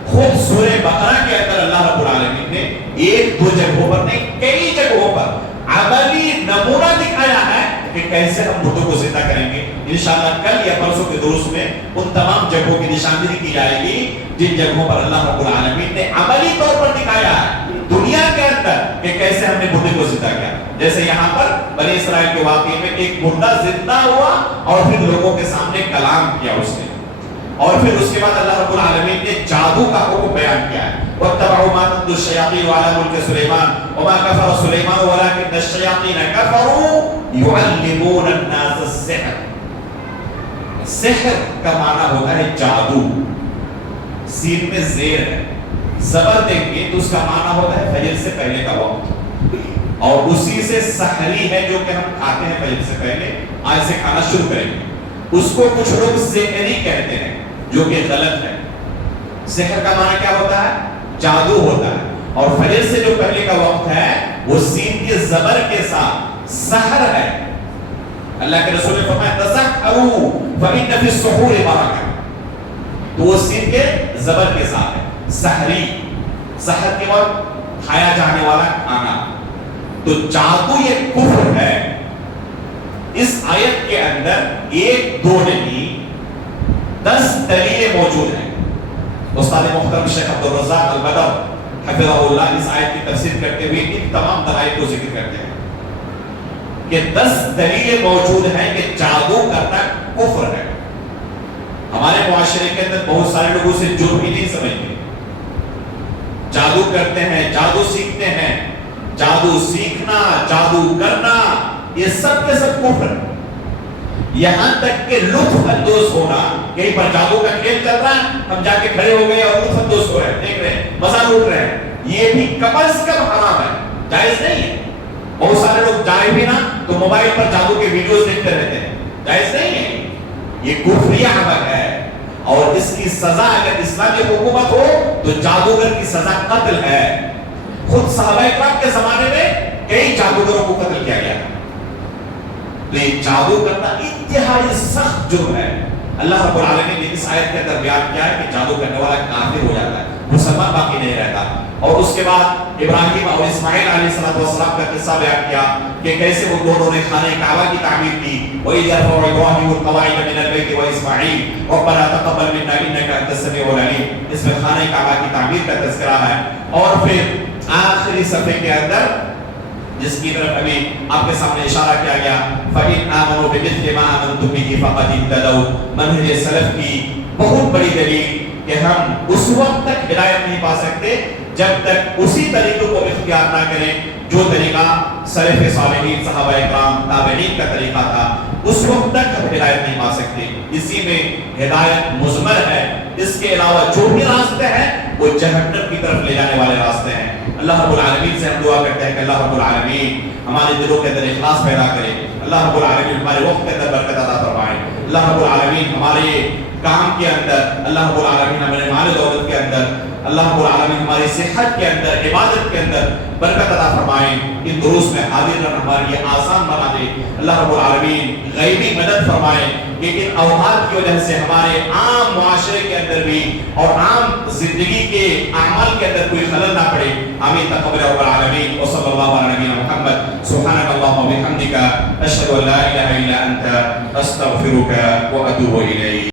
خود سورہ بقرہ کے اندر اللہ رب العالمین نے ایک دو جگہوں پر نہیں, کئی جگہوں پر عملی نمونہ دکھایا ہے کہ کیسے ہم مردوں کو زندہ کریں گے. انشاءاللہ کل یا پرسوں کے دروس میں ان تمام جگہوں کی نشاندہی کی جائے گی جن جگہوں پر اللہ رب العالمین نے عملی طور پر دکھایا ہے دنیا کے اندر کہ کیسے ہم نے مردے کو زندہ کیا. جیسے یہاں پر بنی اسرائیل کے واقعے میں ایک مردہ زندہ ہوا اور پھر لوگوں کے سامنے کلام کیا اس نے, اور پھر اس کے بعد اللہ رب العالمین نے جادو کا حکم بیان کیا ہے. وَاتَّبَعُوا مَا تَتْلُو الشَّيَاطِينُ عَلَىٰ مُلْكِ سُلَيْمَانَ وَمَا كَفَرَ سُلَيْمَانُ وَلَٰكِنَّ الشَّيَاطِينَ كَفَرُوا يُعَلِّمُونَ النَّاسَ السِّحْرَ. سحر کا معنی ہوتا ہے جادو, سین میں زیر ہے, زبر دیں گے تو اس کا معنی ہوتا ہے فجر سے پہلے کا وقت, اور اسی سے سحری ہے جو کہ ہم کھاتے ہیں فجر سے پہلے, آج سے کھانا شروع کریں گے. اس کو کچھ لوگ سحری کہتے ہیں جو کہ غلط ہے. سحر کا معنی کیا ہوتا ہے؟ جادو ہوتا ہے, اور فجر سے جو پہلے کا وقت ہے وہ سین کے زبر کے ساتھ سحر ہے. اللہ کے رسول نے فرمایا تسحروا فإن فی السحور برکۃ, تو وہ سین کے زبر کے ساتھ ہے سحری. سحر کے وقت کھایا جانے والا کھانا. تو جادو یہ کفر ہے. اس آیت کے اندر ایک دو نہیں 10 دلیلیں موجود ہیں. استاد محترم شیخ عبدالرزاق البدر حفظہ اللہ اس آیت کی تفسیر کرتے ہوئے ان تمام دلائل کو ذکر کرتے ہیں کہ 10 دلیلیں موجود ہیں کہ جادو کرنا کفر ہے. ہمارے معاشرے کے اندر بہت سارے لوگ اسے جرم ہی نہیں سمجھتے. جادو کرتے ہیں, جادو سیکھتے ہیں, جادو سیکھنا, جادو کرنا, یہ سب کے سب کفر ہے. یہاں تک کہ لطف اندوز ہونا, کہیں پر جادو کا کھیل چل رہا ہے, ہم جا کے کھڑے ہو گئے اور لطف اندوز ہو رہے ہیں, دیکھ رہے ہیں, مزہ لوٹ رہے ہیں, یہ بھی کم از کم حرام ہے. جائز نہیں ہے. بہت سارے لوگ جائے بھی نا تو موبائل پر جادو کے ویڈیوز دیکھتے رہتے ہیں. جائز نہیں ہے, یہ کفری عمل ہے, اور اس کی سزا اگر اسلامی حکومت ہو تو جادوگر کی سزا قتل ہے. خود صحابہ کرام کے زمانے میں کئی جادوگروں کو قتل کیا گیا. تو یہ جادو کرنا انتہائی سخت جرم ہے. اللہ رب العالمین نے اس آیت کے اندر بیان کیا ہے کہ جادو کرنے والا کافر ہو جاتا ہے, مسلمان باقی نہیں رہتا. اور اس کے بعد ابراہیم اور اسماعیل علیہ السلام کا قصہ بیان کیا کہ کیسے وہ دونوں نے خانہ کعبہ کی تعمیر کی. وَإِذْ يَرْفَعُ إِبْرَاهِيمُ الْقَوَاعِدَ مِنَ الْبَيْتِ وَإِسْمَاعِيلُ رَبَّنَا تَقَبَّلْ مِنَّا إِنَّكَ أَنْتَ السَّمِيعُ الْعَلِيمُ. اس میں خانہ کعبہ کی تعمیر کا تذکرہ ہے. اور پھر آخری صفحے کے اندر جس کی طرف ابھی آپ کے سامنے اشارہ کیا گیا, فَإِنْ آمَنُوا بِمِثْلِ مَا آمَنْتُم بِهِ فَقَدِ اهْتَدَوْا. منہج سلف کی بہت بڑی دلیل کہ ہم اس وقت تک ہدایت نہیں پا سکتے جب تک اسی طریقے کو اختیار نہ کریں جو طریقہ سلف صالحین صحابہ اکرام تابعین کا طریقہ تھا. اس وقت تک ہم ہدایت نہیں پا سکتے. اسی میں ہدایت مضمر ہے. اس کے علاوہ جو بھی راستے ہیں وہ جہنم کی طرف لے جانے والے راستے ہیں. اللہ رب العالمین سے ہم دعا کرتے ہیں کہ اللہ رب العالمین ہمارے دلوں کے اندر اخلاص پیدا کرے. اللہ رب العالمین ہمارے وقت کے اندر برکت عطا فرمائے. اللہ رب العالمین ہمارے کام کے اندر, اللہ رب العالمین ہمارے مال دولت کے اندر, اللہ رب العالمین ہماری صحت کے اندر, عبادت کے اندر برکت عطا فرمائے. ان دروس میں حاضر رہنا ہمارے لیے آسان بنا دے. اللہ رب العالمین غیبی مدد فرمائے کہ ان اوقات کی وجہ سے ہمارے عام معاشرے کے اندر بھی اور عام زندگی کے اعمال کے اندر کوئی خلل نہ پڑے. آمین تقبل رب العالمین. وصلی اللہ علی نبینا محمد. سبحانک اللہم و بحمدک, اشہد ان لا الہ الا انت, استغفرک و اتوب الیک.